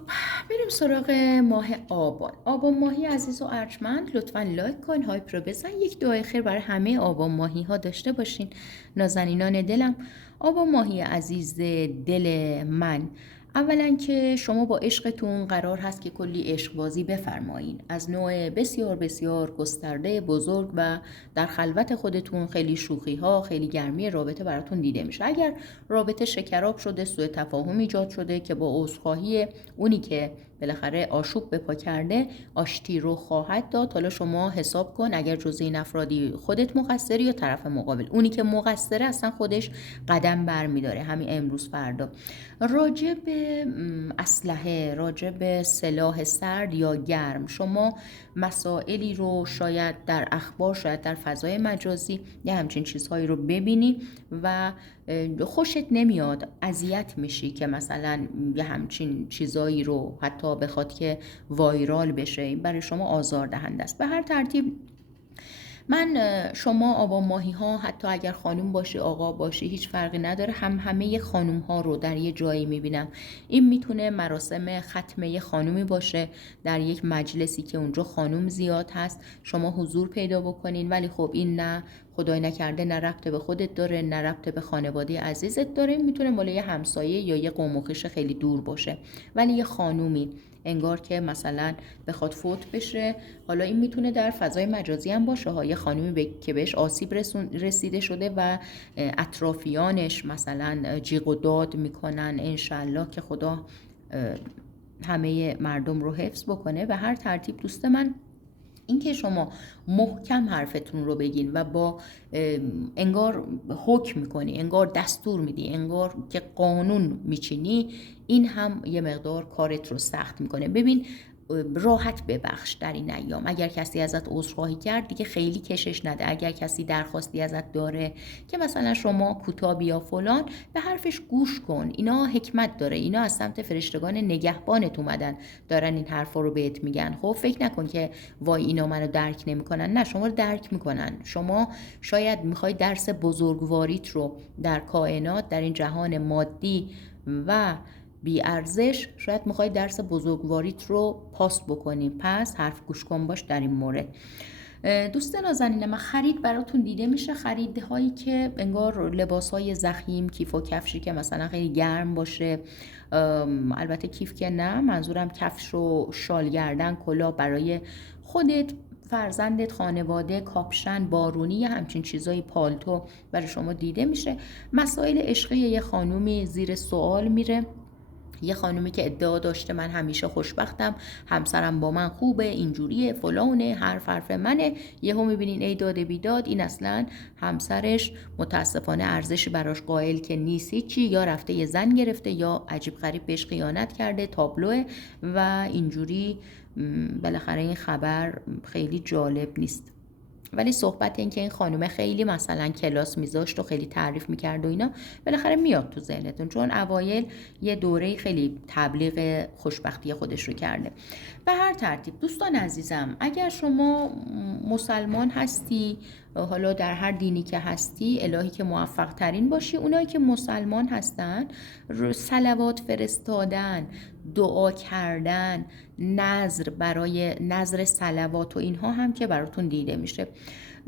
بریم سراغ ماه آبان. آبان ماهی عزیز و ارجمند، لطفاً لایک کن، هایپ رو بزن، یک دعای خیر برای همه آبان ماهی ها داشته باشین. نازنینان دلم، آبان ماهی عزیز دل من، اولا که شما با عشقتون قرار هست که کلی عشق بازی بفرمایین، از نوع بسیار بسیار گسترده، بزرگ، و در خلوت خودتون خیلی شوخی ها، خیلی گرمی رابطه براتون دیده میشه. اگر رابطه شکراب شده، سوء تفاهم ایجاد شده که با عذرخواهی اونی که بالاخره آشوب به پا کرده آشتی رو خواهد داد. حالا شما حساب کن اگر جزء این افرادی خودت مقصری یا طرف مقابل. اونی که مقصره اصلا خودش قدم برمیداره همین امروز فردا. راجع به اسلحه، راجع به سلاح سرد یا گرم، شما مسائلی رو شاید در اخبار، شاید در فضای مجازی یه همچین چیزهایی رو ببینی و خوشت نمیاد، اذیت میشی که مثلا یه همچین چیزایی رو حتی بخواد که وایرال بشه، برای شما آزاردهنده است. به هر ترتیب من شما آبان ماهی ها، حتی اگر خانوم باشی آقا باشی هیچ فرقی نداره، همه خانوم ها رو در یه جایی میبینم. این میتونه مراسم ختمه خانومی باشه در یک مجلسی که اونجا خانوم زیاد هست، شما حضور پیدا بکنین، ولی خب این نه خدای نکرده نه ربط به خودت داره نه ربط به خانواده عزیزت داره، میتونه مال یه همسایه یا یه قوم و خویش خیلی دور باشه، ولی یه خانومی انگار که مثلا بخواد فوت بشه. حالا این میتونه در فضای مجازی هم باشه ها، یه خانومی که بهش آسیب رسیده شده و اطرافیانش مثلا جیغ و داد میکنن، انشالله که خدا همه مردم رو حفظ بکنه. به هر ترتیب دوست من، اینکه شما محکم حرفتون رو بگین و با انگار حکم میکنی، انگار دستور میدی، انگار که قانون میچینی، این هم یه مقدار کارت رو سخت میکنه. ببین راحت ببخش در این ایام. اگر کسی ازت عذرخواهی کرد دیگه خیلی کشش نده. اگر کسی درخواستی ازت داره که مثلا شما کوتاه بیا فلان، به حرفش گوش کن. اینا حکمت داره، اینا از سمت فرشتگان نگهبانت اومدن دارن این حرفا رو بهت میگن. خب فکر نکن که وای اینا منو درک نمیکنن، نه شما رو درک میکنن. شما شاید میخوای درس بزرگواریت رو در کائنات، در این جهان مادی و بی ارزش، شاید میخوای درس بزرگواریت رو پاس بکنی، پس حرف گوش کن باش در این مورد. دوست نازنین من، خرید براتون دیده میشه، خریدهایی که انگار لباسهای ضخیم، کیف و کفشی که مثلا خیلی گرم باشه، البته کیف که نه، منظورم کفش و شال گردن، کلاه برای خودت، فرزندت، خانواده، کاپشن بارونی، همچین چیزای، پالتو برای شما دیده میشه. مسائل عشقی یه خانومی زیر سوال میره یه خانومی که ادعا داشته من همیشه خوشبختم، همسرم با من خوبه، اینجوریه، فلانه، حرف منه، یهو میبینین ای داد بیداد این اصلا همسرش متاسفانه ارزشی براش قائل که نیست هیچی، یا رفته یه زن گرفته یا عجیب غریب بهش خیانت کرده، تابلوه و اینجوری. بالاخره این خبر خیلی جالب نیست. ولی صحبت این که این خانومه خیلی مثلا کلاس میذاشت و خیلی تعریف میکرد و اینا بالاخره میاد تو ذهنتون، چون اوایل یه دوره خیلی تبلیغ خوشبختی خودش رو کرده. به هر ترتیب دوستان عزیزم، اگر شما مسلمان هستی، حالا در هر دینی که هستی، الهی که موفق ترین باشی. اونایی که مسلمان هستن، صلوات فرستادن، دعا کردن، نظر برای نظر صلوات و اینها هم که براتون دیده میشه.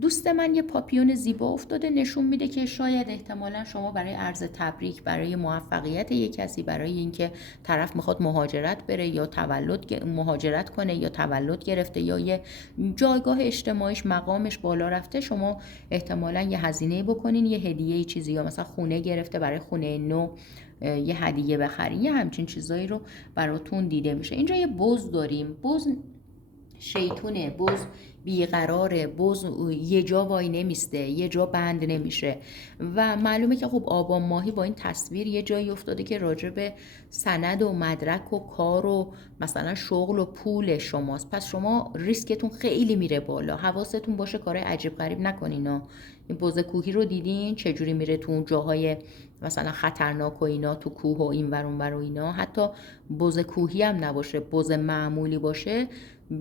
دوست من یه پاپیون زیبا افتاده، نشون میده که شاید احتمالا شما برای عرض تبریک، برای موفقیت یک کسی، برای اینکه طرف میخواد مهاجرت بره یا مهاجرت کنه یا تولد گرفته یا یه جایگاه اجتماعیش مقامش بالا رفته، شما احتمالا یه هزینه بکنین، یه هدیه چیزی، یا مثلا خونه گرفته برای خونه نو یه هدیه بخرین، یه همچین چیزایی رو براتون دیده میشه. اینجا یه بز داریم، بز شیطونه، بز بیقراره، بز یه جا وای نمیسته، یه جا بند نمیشه و معلومه که خب آبان ماهی با این تصویر یه جایی افتاده که راجع به سند و مدرک و کار و مثلا شغل و پول شماست. پس شما ریسکتون خیلی میره بالا، حواستون باشه کارهای عجیب غریب نکنین. این بز کوهی رو دیدین چجوری میره تو اون جاهای مثلا خطرناک و اینا، تو کوه و اینور اونور و اینا. حتی بز کوهی هم نباشه، بز معمولی باشه،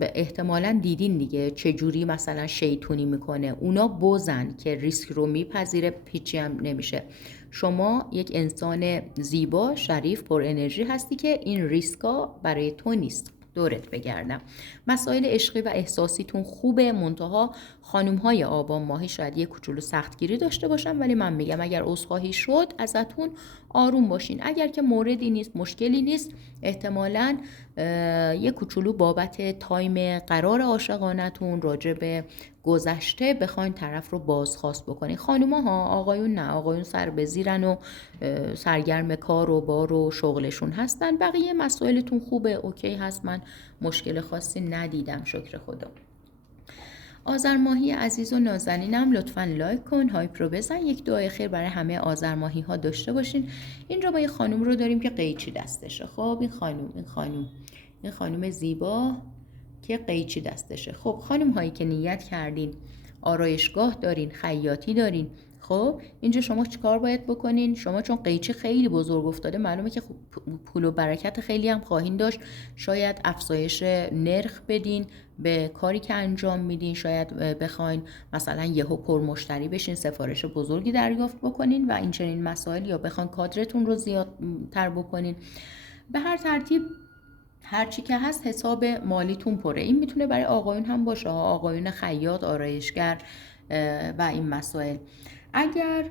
احتمالاً دیدین دیگه چجوری مثلا شیطونی میکنه. اونا بزن که ریسک رو میپذیره، پیچی هم نمیشه. شما یک انسان زیبا، شریف، پر انرژی هستی که این ریسکا برای تو نیست. دورت بگردم. مسائل عشقی و احساسیتون خوبه، منتها خانم‌های آبان ماهی شاید یه کوچولو سختگیری داشته باشن، ولی من میگم اگر عذرخواهی شد ازتون آروم باشین. اگر که موردی نیست، مشکلی نیست، احتمالاً یه کوچولو بابت تایم قرار عاشقانتون راجع به گذشته بخواین طرف رو بازخواست بکنین. خانوما ها، آقایون نه. آقایون سر به زیرن و سرگرم کار و بار و شغلشون هستن. بقیه مسائلتون خوبه، اوکی هست، من مشکل خاصی ندیدم، شکر خدا. آذر ماهی عزیز و نازنینم، لطفاً لایک کن، هایپ رو بزن، یک دعای خیر برای همه آذر ماهی ها داشته باشین. اینجا با یه خانم رو داریم که قیچی دستشه. خب این خانم زیبا که قیچی دستشه. خب خانم هایی که نیت کردین، آرایشگاه دارین، خیاطی دارین، خب اینجا شما چیکار باید بکنین؟ شما چون قیچی خیلی بزرگ افتاده، معلومه که پول و برکت خیلی هم خواهین داشت. شاید افزایش نرخ بدین به کاری که انجام میدین، شاید بخواین مثلا یهو پرمشتری بشین، سفارش بزرگی دریافت بکنین و این چنین مسائل، یا بخواین کادرتون رو زیادتر بکنین. به هر ترتیب هرچی که هست حساب مالیتون پره. این میتونه برای آقایون هم باشه، آقایون خیاط، آرایشگر و این مسائل. اگر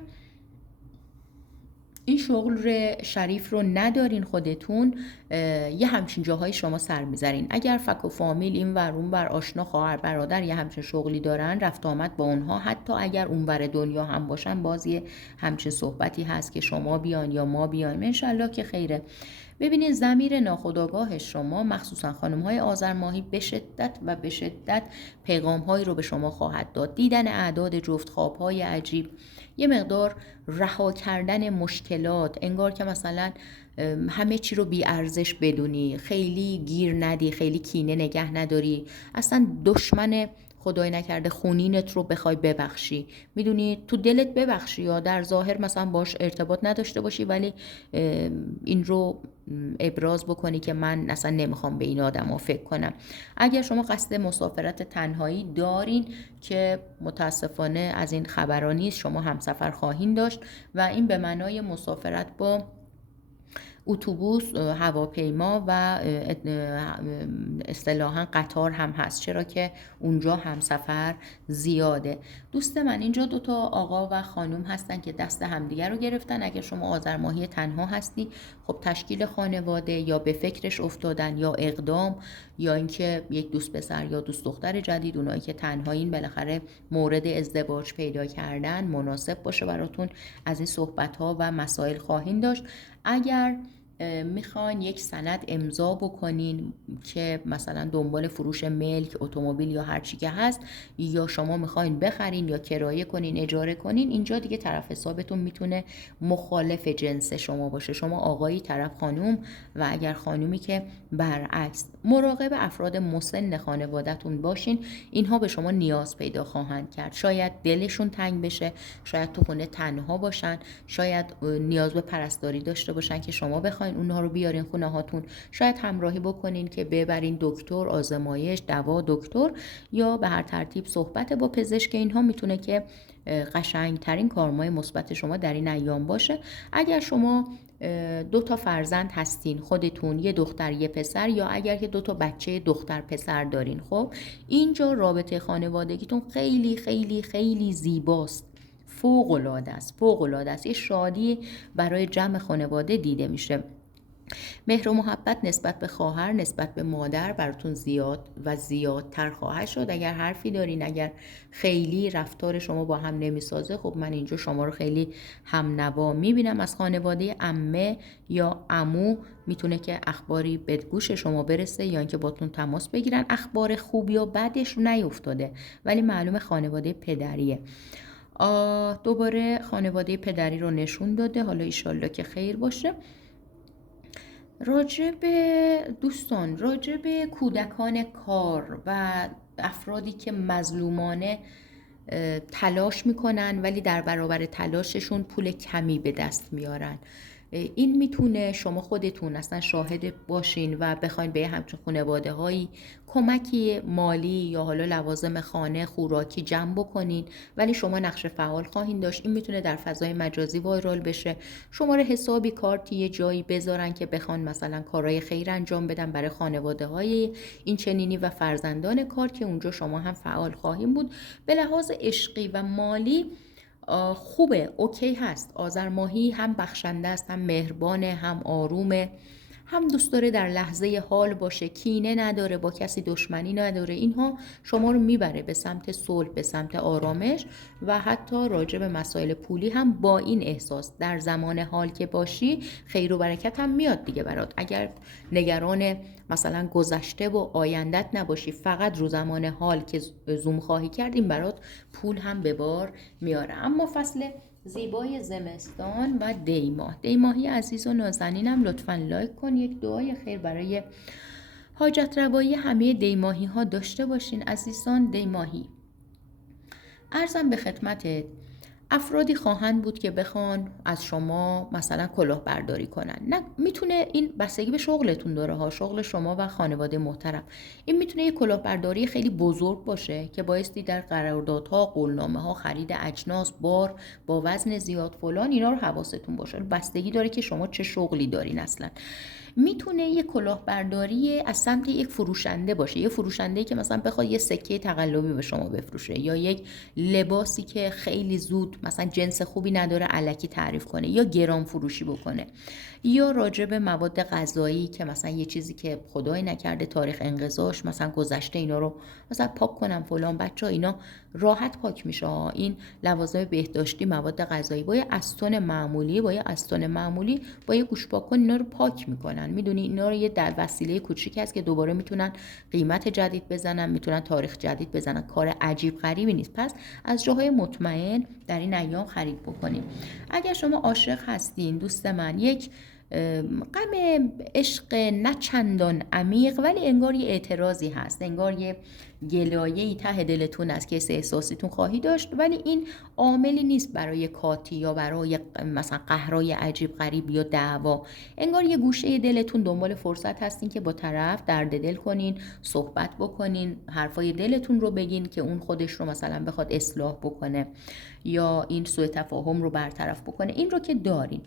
این شغل شریف رو ندارین خودتون، یه همچین جاهای شما سر میذارین. اگر فک و فامیل این ور اون ور، آشنا، خواهر، برادر یه همچین شغلی دارن، رفت آمد با اونها، حتی اگر اون ور دنیا هم باشن، باز یه همچین صحبتی هست که شما بیان یا ما بیایم، انشالله که خیره. ببینید ضمیر ناخودآگاه شما، مخصوصا خانم‌های آذر ماهی، به شدت پیغام‌هایی رو به شما خواهد داد. دیدن اعداد جفت، خواب‌های عجیب، یه مقدار رها کردن مشکلات، انگار که مثلا همه چی رو بی ارزش بدونی، خیلی گیر ندی، خیلی کینه نگه نداری، اصلا دشمن خدای نکرده خونینت رو بخوای ببخشی، میدونی تو دلت ببخشی، یا در ظاهر مثلا باش ارتباط نداشته باشی، ولی این رو ابراز بکنی که من اصلا نمیخوام به این آدم ها فکر کنم. اگر شما قصد مسافرت تنهایی دارین که متاسفانه از این خبرها نیست، شما همسفر خواهین داشت و این به معنای مسافرت با اتوبوس، هواپیما و اصطلاحاً قطار هم هست، چرا که اونجا همسفر زیاده. دوست من اینجا دوتا آقا و خانم هستن که دست همدیگر رو گرفتن. اگر شما آذر ماهی تنها هستی، خب تشکیل خانواده یا به فکرش افتادن یا اقدام، یا اینکه یک دوست پسر یا دوست دختر جدید، اونایی که تنهایین بالاخره مورد ازدواج پیدا کردن، مناسب باشه براتون. از این صحبت ها و مسائل خواهین داشت. اگر میخواین یک سند امضا بکنین که مثلا دنبال فروش ملک، اتومبیل یا هر چی که هست، یا شما میخواین بخرین یا کرایه کنین، اجاره کنین، اینجا دیگه طرف حسابتون میتونه مخالف جنس شما باشه، شما آقایی، طرف خانوم، و اگر خانومی که برعکس. مراقب افراد مسن خانوادهتون باشین، اینها به شما نیاز پیدا خواهند کرد. شاید دلشون تنگ بشه، شاید تو خونه تنها باشن، شاید نیاز به پرستاری داشته باشن که شما بخواین اونها رو بیارین خونه هاتون، شاید همراهی بکنین که ببرین دکتر، آزمایش، دوا، دکتر، یا به هر ترتیب صحبت با پزشک. اینها میتونه که قشنگترین کارمای مثبت شما در این ایام باشه. اگر شما 2 تا فرزند هستین خودتون، یه دختر یه پسر، یا اگر که 2 تا بچه دختر پسر دارین، خب اینجا رابطه خانوادگیتون خیلی خیلی خیلی زیباست، فوق العاده است، فوق العاده است. یه شادی برای جمع خانواده دیده میشه. مهر و محبت نسبت به خواهر، نسبت به مادر براتون زیاد و زیادتر خواهد شد. اگر حرفی دارین، اگر خیلی رفتار شما با هم نمیسازه، خب من اینجا شما رو خیلی هم نوا میبینم. از خانواده عمه یا عمو میتونه که اخباری به گوش شما برسه یا اینکه باتون تماس بگیرن. اخبار خوب یا بدش نیفتاده، ولی معلومه خانواده پدریه. دوباره خانواده پدری رو نشون داده، حالا ایشالله که خیر باشه. راجع به کودکان کار و افرادی که مظلومانه تلاش میکنن ولی در برابر تلاششون پول کمی به دست میارن، این میتونه شما خودتون اصلا شاهد باشین و بخواین به همچون خانواده هایی کمکی مالی یا حالا لوازم خانه، خوراکی جمع بکنین، ولی شما نقش فعال خواهین داشت. این میتونه در فضای مجازی وایرال بشه، شماره حسابی، کارتی یه جایی بذارن که بخوان مثلا کارهای خیر انجام بدن برای خانواده های این چنینی و فرزندان کار، که اونجا شما هم فعال خواهیم بود. به لحاظ عشقی و مالی خوبه، اوکی هست. آذر ماهی هم بخشنده است، هم مهربانه، هم آرومه، هم دوست داره در لحظه حال باشه، کینه نداره، با کسی دشمنی نداره. اینها شما رو میبره به سمت صلح، به سمت آرامش، و حتی راجع به مسائل پولی هم با این احساس در زمان حال که باشی خیر و برکت هم میاد دیگه برات. اگر نگران مثلا گذشته و آیندت نباشی، فقط رو زمان حال که زوم خواهی کردیم، برات پول هم به بار میاره. اما فصل زیبای زمستان و دیماهی عزیز و نازنینم، لطفاً لایک کن. یک دعای خیر برای حاجت روایی همه دیماهی ها داشته باشین. عزیزان دیماهی، عرضم به خدمتت، افرادی خواهند بود که بخوان از شما مثلا کلاهبرداری کنن. نه، میتونه این بستگی به شغلتون داره ها، شغل شما و خانواده محترم. این میتونه یه کلاهبرداری خیلی بزرگ باشه که بایستی در قراردادها، قولنامه ها، خرید اجناس، بار با وزن زیاد فلان، اینا رو حواستون باشه. بستگی داره که شما چه شغلی دارین اصلا. میتونه یه کلاهبرداری از سمت یک فروشنده باشه، یه فروشنده‌ای که مثلا بخواد یه سکه تقلبی به شما بفروشه، یا یک لباسی که خیلی زود مثلا جنس خوبی نداره الکی تعریف کنه، یا گران فروشی بکنه، یا راجع به مواد غذایی که مثلا یه چیزی که خدای نکرده تاریخ انقضاش مثلا گذشته، اینا رو مثلا پاک کنم فلان. بچه‌ها اینا راحت پاک میشه. این لوازم بهداشتی، مواد غذایی با یه استون معمولی، با یه گوش پاکن اینا رو پاک میکنن. میدونی اینا رو یه در وسیله کوچیک هست که دوباره میتونن قیمت جدید بزنن، میتونن تاریخ جدید بزنن. کار عجیب غریبی نیست. پس از جاهای مطمئن در این ایام خرید بکنیم. اگر شما عاشق هستین دوست من، یک غم عشق نه چندان عمیق ولی انگار یه اعتراضی هست، انگار یه گلایه‌ای ته دلتون است که احساسیتون خواهی داشت، ولی این عاملی نیست برای کاتی یا برای مثلا قهرای عجیب غریب یا دعوا. انگار یه گوشه دلتون دنبال فرصت هستین که با طرف درد دل کنین، صحبت بکنین، حرفای دلتون رو بگین که اون خودش رو مثلا بخواد اصلاح بکنه یا این سوء تفاهم رو برطرف بکنه. این رو که دارین.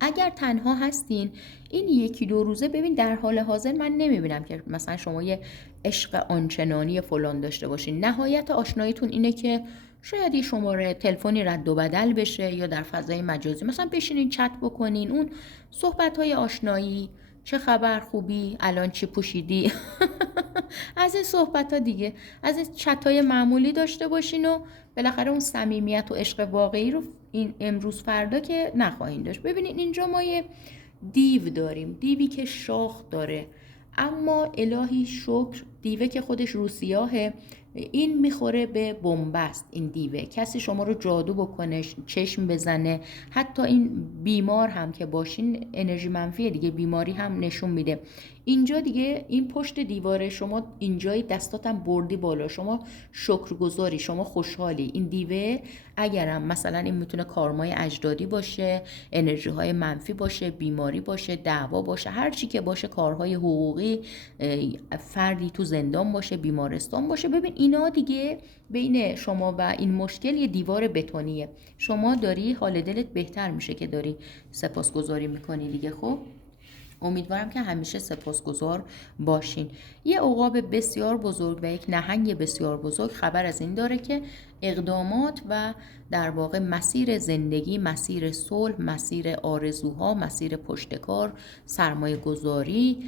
اگر تنها هستین این 1-2 روزه، ببین در حال حاضر من نمیبینم که مثلا شما یه عشق آنچنانی فلان داشته باشین. نهایت آشناییتون اینه که شاید یه شماره تلفنی رد و بدل بشه، یا در فضای مجازی مثلا بشینین چت بکنین، اون صحبت‌های آشنایی، چه خبر، خوبی، الان چی پوشیدی از این صحبت‌ها دیگه، از این چت‌های معمولی داشته باشین و بالاخره اون صمیمیت و عشق واقعی رو این امروز فردا که نخواهید داشت. ببینید اینجا ما یه دیو داریم، دیوی که شاخ داره، اما الهی شکر دیوه که خودش رو سیاهه، این میخوره به بنبست. این دیوه کسی شما رو جادو بکنه، چشم بزنه، حتی این بیمار هم که باشین انرژی منفی دیگه، بیماری هم نشون میده. اینجا دیگه این پشت دیواره، شما اینجای دستاتم بردی بالا، شما شکرگزاری، شما خوشحالی. این دیوه اگرم مثلا این میتونه کارمای اجدادی باشه، انرژی های منفی باشه، بیماری باشه، دعوا باشه، هر چی که باشه، کارهای حقوقی، فردی تو زندان باشه، بیمارستان باشه، ببین اینا دیگه بین شما و این مشکل یه دیوار بتونیه. شما داری حال دلت بهتر میشه که داری سپاسگزاری میکنی دیگه. خب امیدوارم که همیشه سپاسگزار باشین. یه عقاب بسیار بزرگ و یک نهنگ بسیار بزرگ خبر از این داره که اقدامات و در واقع مسیر زندگی، مسیر صلح، مسیر آرزوها، مسیر پشتکار، سرمایه گذاری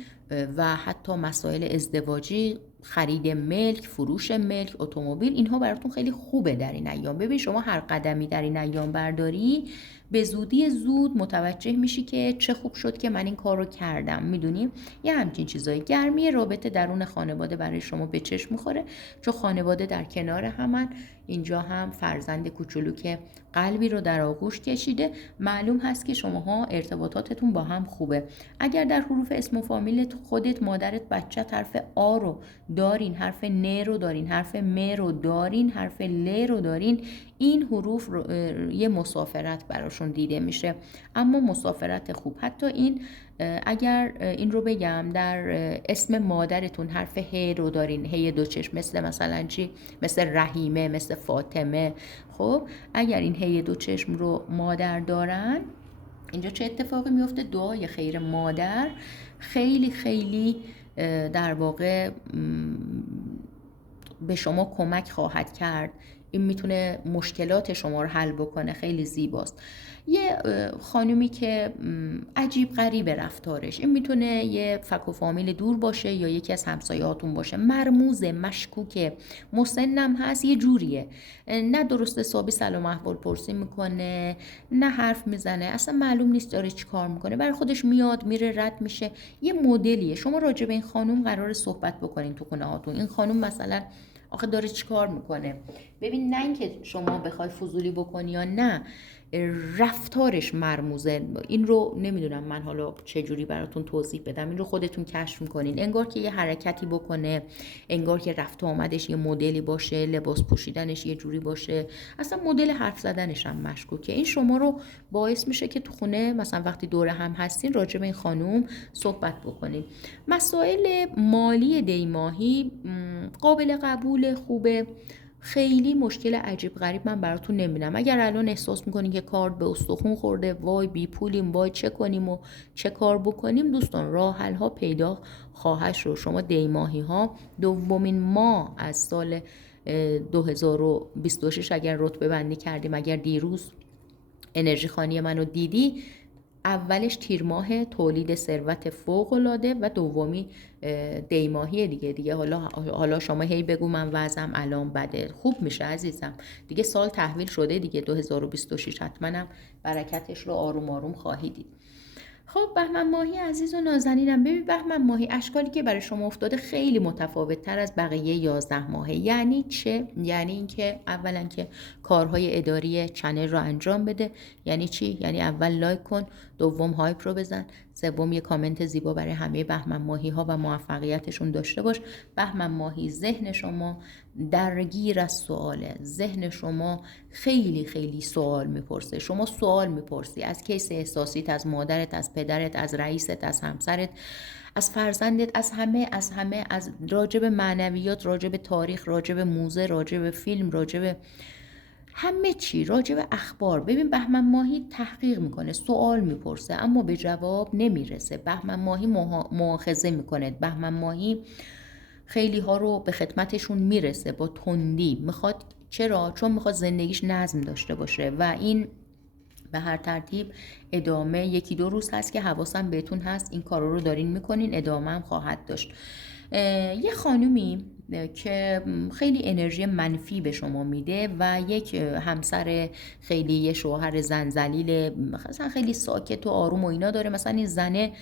و حتی مسائل ازدواجی، خرید ملک، فروش ملک، اتومبیل، اینها براتون خیلی خوبه در این ایام. ببین شما هر قدمی در این ایام برداری، به زودی زود متوجه میشی که چه خوب شد که من این کار رو کردم. میدونی یه همچین چیزایی. گرمی رابطه درون خانواده برای شما به چشم میخوره، چون خانواده در کنار همن. اینجا هم فرزند کوچولو که قلبی رو در آغوش کشیده، معلوم هست که شماها ارتباطاتتون با هم خوبه. اگر در حروف اسم و فامیل خودت، مادرت، بچه حرف آ رو دارین، حرف ن رو دارین، حرف م رو دارین، حرف ل رو دارین، این حروف رو یه مسافرت براشون دیده میشه، اما مسافرت خوب. حتی این اگر این رو بگم، در اسم مادرتون حرف ه رو دارین، هی دو چشم، مثلا چی؟ مثل رحیمه، مثل فاطمه. خب اگر این هی دو چشم رو مادر دارن، اینجا چه اتفاقی میفته؟ دعای خیر مادر خیلی خیلی در واقع به شما کمک خواهد کرد. این میتونه مشکلات شما رو حل بکنه، خیلی زیباست. یه خانومی که عجیب غریب رفتارش، این میتونه یه فک و فامیل دور باشه یا یکی از همسایه‌هاتون باشه، مرموزه، مشکوکه، مسنم هست، یه جوریه، نه درست حسابی سلام احوال پرسی میکنه، نه حرف میزنه، اصلا معلوم نیست داره چی کار میکنه، برای خودش میاد میره رد میشه، یه مدلیه. شما راجع به این خانوم قراره صحبت بکنین تو خونه هاتون. این خانوم مثلا آخه داره چی کار میکنه؟ ببین نه اینکه شما بخوای فضولی بکنی یا نه، رفتارش مرموزه. این رو نمیدونم من حالا چجوری براتون توضیح بدم، این رو خودتون کشف میکنین. انگار که یه حرکتی بکنه، انگار که رفت و آمدش یه مدلی باشه، لباس پوشیدنش یه جوری باشه، اصلا مدل حرف زدنش هم مشکوکه. این شما رو باعث میشه که تو خونه مثلا وقتی دوره هم هستین راجع به این خانوم صحبت بکنین. مسائل مالی دیماهی قابل قبول، خوبه، خیلی مشکل عجیب غریب من براتون نمیدم. اگر الان احساس میکنین که کارد به استخون خورده، وای بی پولیم، وای چه کنیم و چه کار بکنیم، دوستان راه حل ها پیدا خواهد شد. شما دیماهی ها دومین ماه از سال 2026 اگر رتبه بندی کردیم، اگر دیروز انرژی خانی منو دیدی، اولش تیر ماه تولید ثروت فوق العاده و دومی دیماهی دیگه. حالا شما هی بگو من وضعم الان بده، خوب میشه عزیزم دیگه، سال تحویل شده دیگه 2026، حتما هم برکتش رو آروم آروم خواهی دید. خب بهمن ماهی عزیز و نازنینم، ببین بهمن ماهی اشکالی که برای شما افتاده خیلی متفاوت تر از بقیه 11 ماهه. یعنی چه؟ یعنی اینکه اولا که کارهای اداری چنل رو انجام بده. یعنی چی؟ یعنی اول لایک کن، دوم هایپ رو بزن، سوم یه کامنت زیبا برای همه بهمن ماهی ها و موفقیتشون داشته باش. بهمن ماهی ذهن شما درگیر از سواله، ذهن شما خیلی خیلی سوال میپرسه. شما سوال میپرسی از کیس احساسیت، از مادرت، از پدرت، از رئیست، از همسرت، از فرزندت، از همه، از راجب معنویات، راجب تاریخ، راجب موزه، راجب فیلم، راجب همه چی، راجب اخبار. ببین بهمن ماهی تحقیق میکنه، سوال میپرسه اما به جواب نمیرسه. بهمن ماهی مؤاخذه میکنه. بهمن ماهی خیلی ها رو به خدمتشون میرسه با تندی. میخواد، چرا؟ چون میخواد زندگیش نظم داشته باشه و این به هر ترتیب ادامه 1-2 روز هست که حواسم بهتون هست، این کارا رو دارین میکنین، ادامه هم خواهد داشت. یه خانومی که خیلی انرژی منفی به شما میده و یک همسر خیلی، یه شوهر زنجلیل مثلا خیلی ساکت و آروم و اینا داره، مثلا این زنه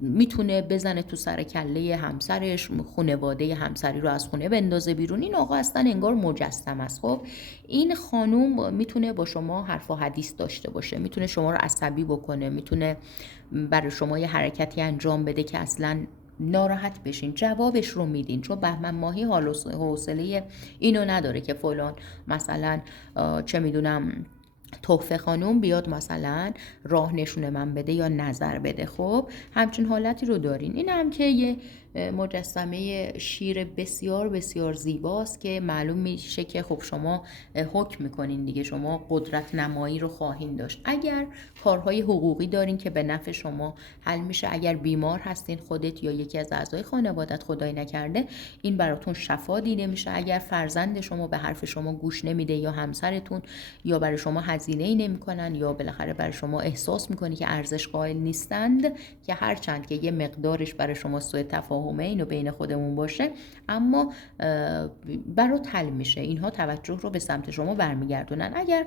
میتونه بزنه تو سر کله همسرش، خانواده همسری رو از خونه بندازه بیرون. این آقا اصلا انگار مجسم است. خب این خانوم میتونه با شما حرف و حدیث داشته باشه، میتونه شما رو عصبی بکنه، میتونه برای شما یه حرکتی انجام بده که اصلا ناراحت بشین، جوابش رو میدین، چون بهمن ماهی حال و حوصله اینو نداره که فلان مثلا چه میدونم تحفه خانوم بیاد مثلا راه نشونه من بده یا نظر بده. خب همچین حالتی رو دارین. این هم که یه مجسمه شیر بسیار بسیار زیباست که معلوم میشه که خب شما حکم میکنین دیگه، شما قدرت نمایی رو خواهین داشت. اگر کارهای حقوقی دارین که به نفع شما حل میشه، اگر بیمار هستین خودت یا یکی از اعضای خانوادت خدای نکرده این براتون شفا دیده میشه. اگر فرزند شما به حرف شما گوش نمیده یا همسرتون، یا برای شما هزینه‌ای نمیکنن، یا بالاخره برای شما احساس میکنی که ارزش قائل نیستند، که هرچند که یه مقدارش برای شما سوء تفاهمه، اینو بین خودمون باشه، اما برات حل میشه. اینها توجه رو به سمت شما برمیگردونن. اگر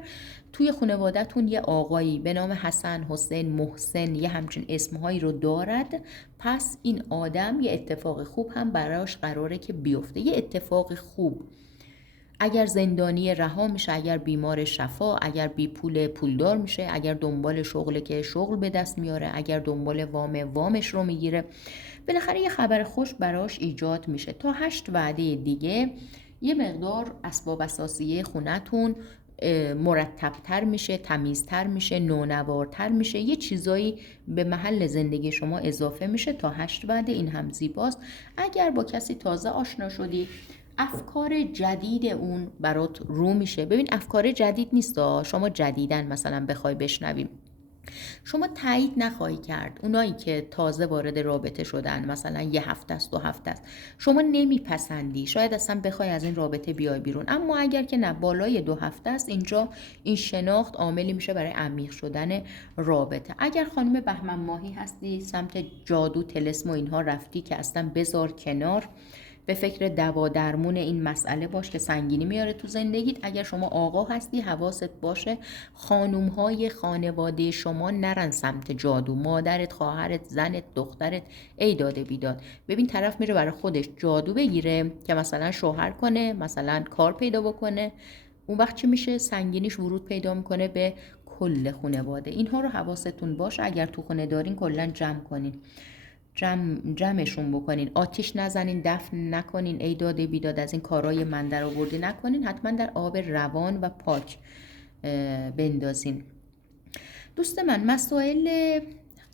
توی خانواده‌تون یه آقایی به نام حسن، حسین، محسن، یه همچین اسمهایی رو دارد، پس این آدم یه اتفاق خوب هم براش قراره که بیفته. یه اتفاق خوب، اگر زندانی رها میشه، اگر بیمار شفا، اگر بی پول پولدار میشه، اگر دنبال شغله که شغل به دست میاره، اگر دنبال وامش رو میگیره، بالاخره یه خبر خوش براش ایجاد میشه. تا 8 وعده دیگه یه مقدار اسباب اساسیه خونتون مرتبتر میشه، تمیزتر میشه، نونوارتر میشه، یه چیزایی به محل زندگی شما اضافه میشه. تا 8 وعده این هم زیباست. اگر با کسی تازه آشنا شدی، افکار جدید اون برات رو میشه. ببین افکار جدید نیست، شما جدیدن مثلا بخوای بشنویم، شما تایید نخواهی کرد. اونایی که تازه وارد رابطه شدن، مثلا یه هفته است، 2 هفته است، شما نمیپسندی، شاید اصلا بخوای از این رابطه بیای بیرون. اما اگر که نه، بالای 2 هفته است، اینجا این شناخت عاملی میشه برای عمیق شدن رابطه. اگر خانم بهمن ماهی هستی، سمت جادو، طلسم و اینها رفتی که اصلا بذار کنار، به فکر دوا درمون این مسئله باش که سنگینی میاره تو زندگیت. اگر شما آقا هستی، حواست باشه خانومهای خانواده شما نرن سمت جادو، مادرت، خواهرت، زنت، دخترت، ای داده بیداد. ببین طرف میره برای خودش جادو بگیره که مثلا شوهر کنه، مثلا کار پیدا بکنه، اون وقت چی میشه؟ سنگینیش ورود پیدا میکنه به کل خانواده. اینها رو حواستون باشه. اگر تو خونه دارین کلا جمع کنین، جمعشون بکنین، آتیش نزنین، دفن نکنین، ای داده بیداد از این کارهای من در آوردی نکنین. حتما در آب روان و پاک بندازین. دوست من، مسائل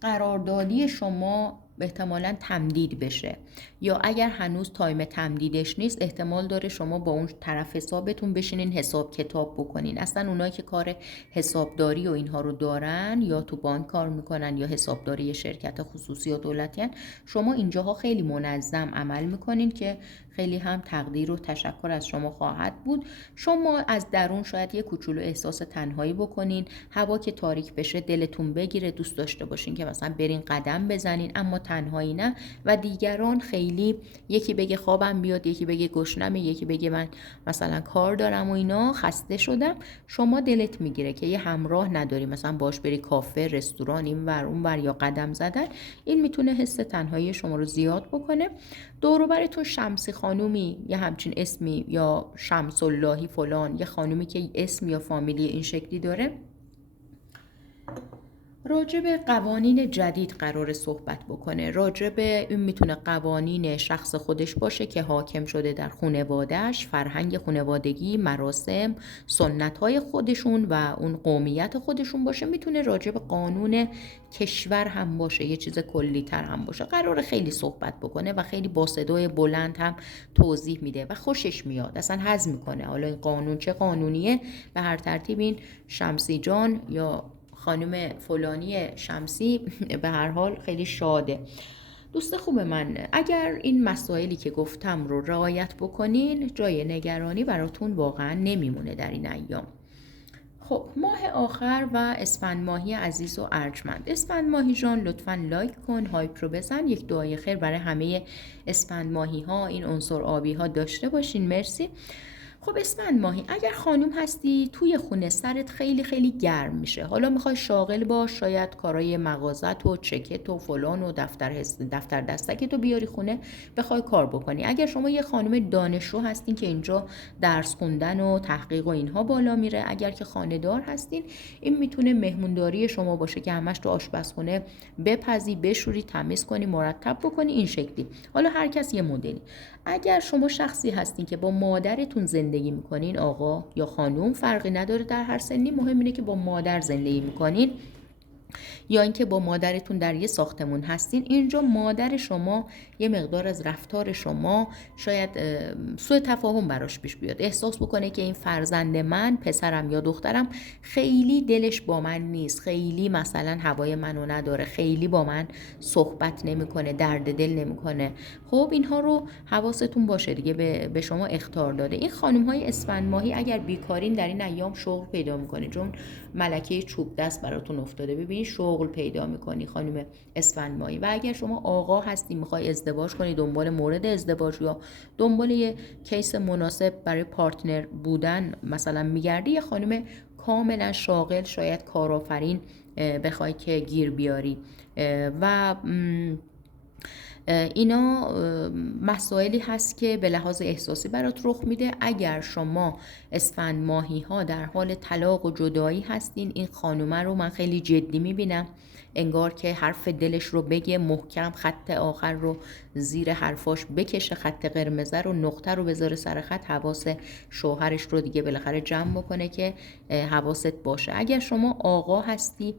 قراردادی شما احتمالاً تمدید بشه، یا اگر هنوز تایم تمدیدش نیست، احتمال داره شما با اون طرف حسابتون بشینین حساب کتاب بکنین. اصلا اونایی که کار حسابداری و اینها رو دارن، یا تو بانک کار میکنن، یا حسابداری شرکت خصوصی و دولتی هن، شما اینجاها خیلی منظم عمل میکنین که خیلی هم تقدیر و تشکر از شما خواهد بود. شما از درون شاید یه کوچولو احساس تنهایی بکنین، هوا که تاریک بشه دلتون بگیره، دوست داشته باشین که مثلا برین قدم بزنین، اما تنهایی نه. و دیگران خیلی، یکی بگه خوابم بیاد، یکی بگه گشنمه، یکی بگه من مثلا کار دارم و اینا، خسته شدم، شما دلت میگیره که یه همراه نداری، مثلا باش بری کافه، رستوران، این ور اون ور، یا قدم زدن. این میتونه حس تنهایی شما رو زیاد بکنه. دور و برتون شمسی خانومی، یه همچین اسمی، یا شمس اللهی فلان، یه خانومی که اسم یا فامیلی این شکلی داره، راجع به قوانین جدید قرار صحبت بکنه. راجع به این میتونه قوانین شخص خودش باشه که حاکم شده در خانواده‌اش، فرهنگ خانوادگی، مراسم، سنت‌های خودشون و اون قومیت خودشون باشه. میتونه راجع به قانون کشور هم باشه، یه چیز کلی‌تر هم باشه. قرار خیلی صحبت بکنه و خیلی با صدای بلند هم توضیح میده و خوشش میاد، اصلا هضم میکنه. حالا این قانون چه قانونیه، به هر ترتیب این شمسی جان یا خانم فلانی شمسی به هر حال خیلی شاده. دوست خوب من، اگر این مسائلی که گفتم رو رعایت بکنین، جای نگرانی براتون واقعا نمیمونه در این ایام. خب ماه آخر و اسفند ماهی عزیز و ارجمند. اسفند ماهی جان لطفاً لایک کن، هایپ رو بزن، یک دعای خیر برای همه اسفند ماهی ها، این عنصر آبی ها داشته باشین. مرسی. خب اسفند ماهی، اگر خانوم هستی توی خونه سرت خیلی خیلی گرم میشه، حالا میخوای شاغل باش، شاید کارای مغازت و چکت و فلان و دفتر دستکت رو بیاری خونه بخوای کار بکنی. اگر شما یه خانم دانشجو هستین که اینجا درس خوندن و تحقیق و اینها بالا میره، اگر که خانه دار هستین این میتونه مهمونداری شما باشه که همش تو آشپزخونه بپزی، بشوری، تمیز کنی، مرتب بکنی، این شکلی. حالا هر کس یه مدلی. اگر شما شخصی هستین که با مادرتون زندگی میکنین، آقا یا خانوم فرقی نداره، در هر سنی، مهم اینه که با مادر زندگی میکنین یا اینکه با مادرتون در یه ساختمون هستین، اینجا مادر شما یه مقدار از رفتار شما شاید سوء تفاهم براش پیش بیاد، احساس بکنه که این فرزند من، پسرم یا دخترم، خیلی دلش با من نیست، خیلی مثلا هوای منو نداره، خیلی با من صحبت نمیکنه، درد دل نمیکنه. خب اینها رو حواستون باشه دیگه، به شما اخطار داده. این خانم های اسفند ماهی اگر بیکارین در این ایام شغل پیدا میکنید، چون ملکه چوب دست براتون افتاده، ببین شغل پیدا میکنی خانم اسفند ماهی. و اگر شما آقا هستی میخوای ازدواج کنی، دنبال مورد ازدواج یا دنبال یه کیس مناسب برای پارتنر بودن مثلا میگردی، یه خانم کاملا شاغل، شاید کارآفرین بخوای که گیر بیاری. و اینا مسائلی هست که به لحاظ احساسی برات رخ میده. اگر شما اسفند ماهی ها در حال طلاق و جدایی هستین، این خانومه رو من خیلی جدی میبینم، انگار که حرف دلش رو بگه محکم، خط آخر رو زیر حرفاش بکشه، خط قرمز رو، نقطه رو بذاره سر خط، حواس شوهرش رو دیگه بالاخره جمع بکنه که حواست باشه. اگر شما آقا هستی،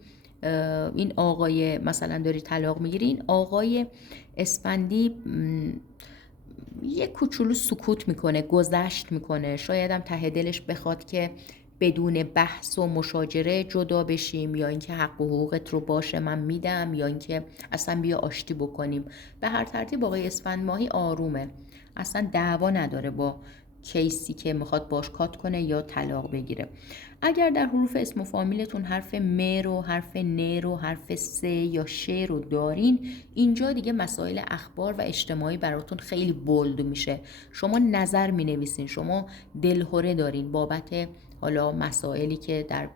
این آقای مثلا داری طلاق میگیری، این آقای اسفندی یه کوچولو سکوت میکنه، گذشت میکنه، شاید هم ته دلش بخواد که بدون بحث و مشاجره جدا بشیم، یا اینکه حق و حقوقت رو باشه من میدم، یا اینکه اصلا بیا آشتی بکنیم. به هر ترتیب آقای اسفند ماهی آرومه، اصلا دعوا نداره با کیسی که میخواد باش کات کنه یا طلاق بگیره. اگر در حروف اسم و فامیلتون حرف م رو، حرف ن رو، حرف س یا ش رو دارین، اینجا دیگه مسائل اخبار و اجتماعی براتون خیلی بولد میشه. شما نظر مینویسین، شما دلهره دارین بابت حالا مسائلی که در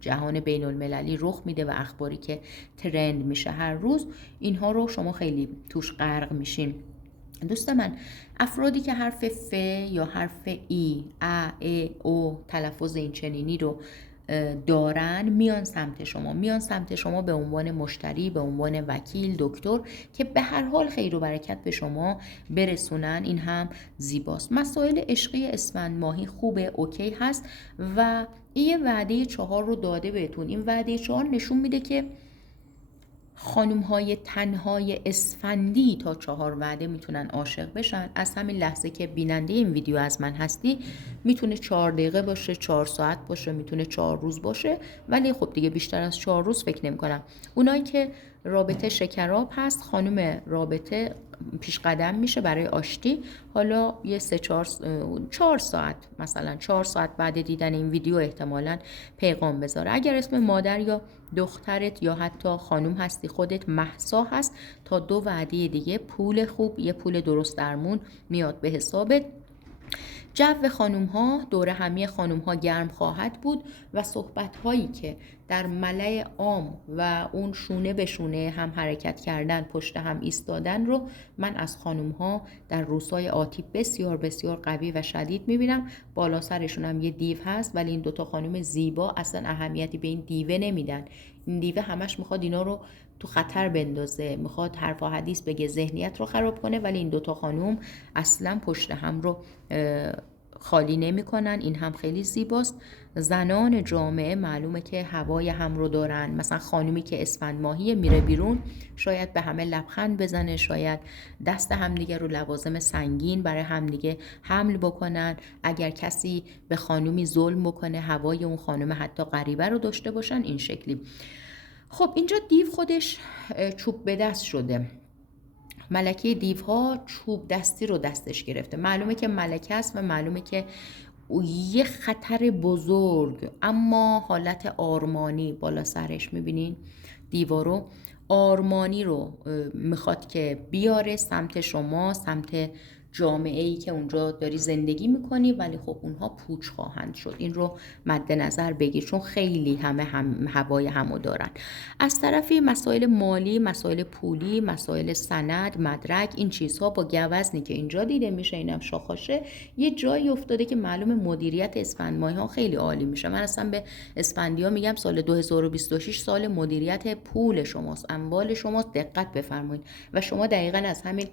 جهان بین المللی رخ میده و اخباری که ترند میشه هر روز، اینها رو شما خیلی توش غرق میشین. دوست من، افرادی که حرف ف یا حرف ای، ا، او تلفظ این چنینی رو دارن، میان سمت شما به عنوان مشتری، به عنوان وکیل، دکتر، که به هر حال خیر و برکت به شما برسونن. این هم زیباست. مسائل عشقی اسفند ماهی خوبه، اوکی هست و این وعده 4 رو داده بهتون. این وعده 4 نشون میده که خانوم های تنهای اسفندی تا 4 وعده میتونن عاشق بشن. از همین لحظه که بیننده این ویدیو از من هستی، میتونه 4 دقیقه باشه، 4 ساعت باشه، میتونه 4 روز باشه، ولی خب دیگه بیشتر از 4 روز فکر نمی کنم. اونایی که رابطه شکراب هست، خانم رابطه پیش قدم میشه برای آشتی، حالا یه 4 ساعت، مثلا 4 ساعت بعد دیدن این ویدیو احتمالاً پیغام بذاره. اگر اسم مادر یا دخترت یا حتی خانوم هستی خودت مهسا هست، تا 2 وعده دیگه پول خوب، یه پول درست درمون میاد به حسابت. جو خانوم ها، دور همی خانوم ها گرم خواهد بود و صحبت هایی که در ملأ عام و اون شونه به شونه هم حرکت کردن، پشت هم ایستادن رو من از خانوم ها در روزهای آتی بسیار بسیار قوی و شدید میبینم. بالا سرشون هم یه دیو هست، ولی این 2 خانوم زیبا اصلا اهمیتی به این دیوه نمیدن. این دیوه همش میخواد اینا رو تو خطر بندازه، میخواد حرف و حدیث بگه، ذهنیت رو خراب کنه، ولی این 2 خانوم اصلا پشت هم رو خالی نمی کنن. این هم خیلی زیباست. زنان جامعه معلومه که هوای هم رو دارن. مثلا خانومی که اسفند ماهی میره بیرون، شاید به همه لبخند بزنه، شاید دست همدیگه رو لوازم سنگین برای همدیگه حمل بکنن. اگر کسی به خانومی ظلم بکنه، هوای اون خانم حتی غریبه رو داشته باشن، این شکلی. خب اینجا دیو خودش چوب به دست شده. ملکه دیوها چوب دستی رو دستش گرفته. معلومه که ملکه است و معلومه که یه خطر بزرگ اما حالت آرمانی بالا سرش، میبینین دیوارو آرمانی رو میخواد که بیاره سمت شما، سمت جامعه ای که اونجا داری زندگی میکنی، ولی خب اونها پوچ خواهند شد. این رو مد نظر بگیر، چون خیلی هم هوای همو دارن. از طرفی مسائل مالی، مسائل پولی، مسائل سند، مدرک، این چیزها با گوزنی که اینجا دیده میشه، اینم شاخاشه، یه جایی افتاده که معلوم مدیریت اسفند ماهی ها خیلی عالی میشه. من اصلا به اسفندی‌ها میگم سال 2026 سال مدیریت پول شماست، اموال شماست، دقت بفرمایید. و شما دقیقاً از همین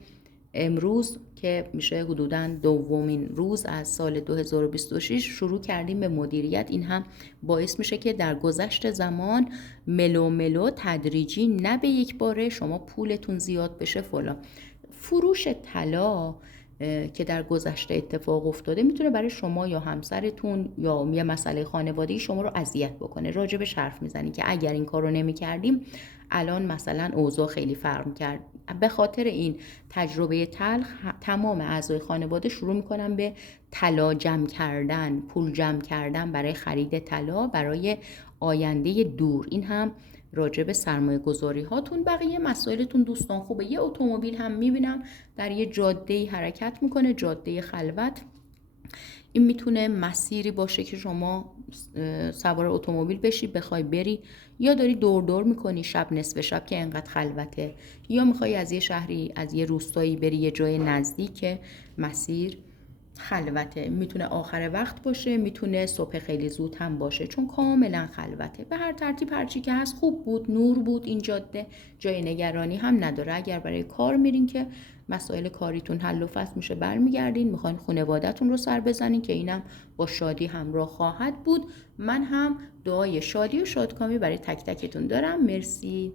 امروز که میشه حدوداً دومین روز از سال 2026 شروع کردیم به مدیریت. این هم باعث میشه که در گذشت زمان ملو ملو تدریجی، نه به یک باره شما پولتون زیاد بشه فلان. فروش طلا که در گذشته اتفاق افتاده میتونه برای شما یا همسرتون یا یه مسئله خانوادگی شما رو اذیت بکنه. راجبش حرف میزنی که اگر این کار رو نمی‌کردیم الان مثلا اوضاع خیلی فرق می‌کرد. به خاطر این تجربه تلخ تمام اعضای خانواده شروع میکنن به طلا جمع کردن، پول جمع کردن برای خرید طلا برای آینده دور. این هم راجع به سرمایه گذاری هاتون. بقیه مسائلتون دوستان خوبه. یه اتومبیل هم میبینم در یه جاده‌ای حرکت میکنه، جاده خلوت. این میتونه مسیری باشه که شما سوار اتومبیل بشی بخوای بری، یا داری دور دور میکنی شب نصف شب که انقدر خلوته، یا میخوای از یه شهری از یه روستایی بری یه جای نزدیک مسیر خلوته. میتونه آخر وقت باشه، میتونه صبح خیلی زود هم باشه، چون کاملا خلوته. به هر ترتیب هرچی که هست خوب بود، نور بود این جاده، جای نگرانی هم نداره. اگر برای کار میرین که مسائل کاریتون حل و فصل میشه، برمیگردین میخواین خانواده‌تون رو سر بزنین که اینم با شادی همراه خواهد بود. من هم دعای شادی و شادکامی برای تک تکتون دارم. مرسی.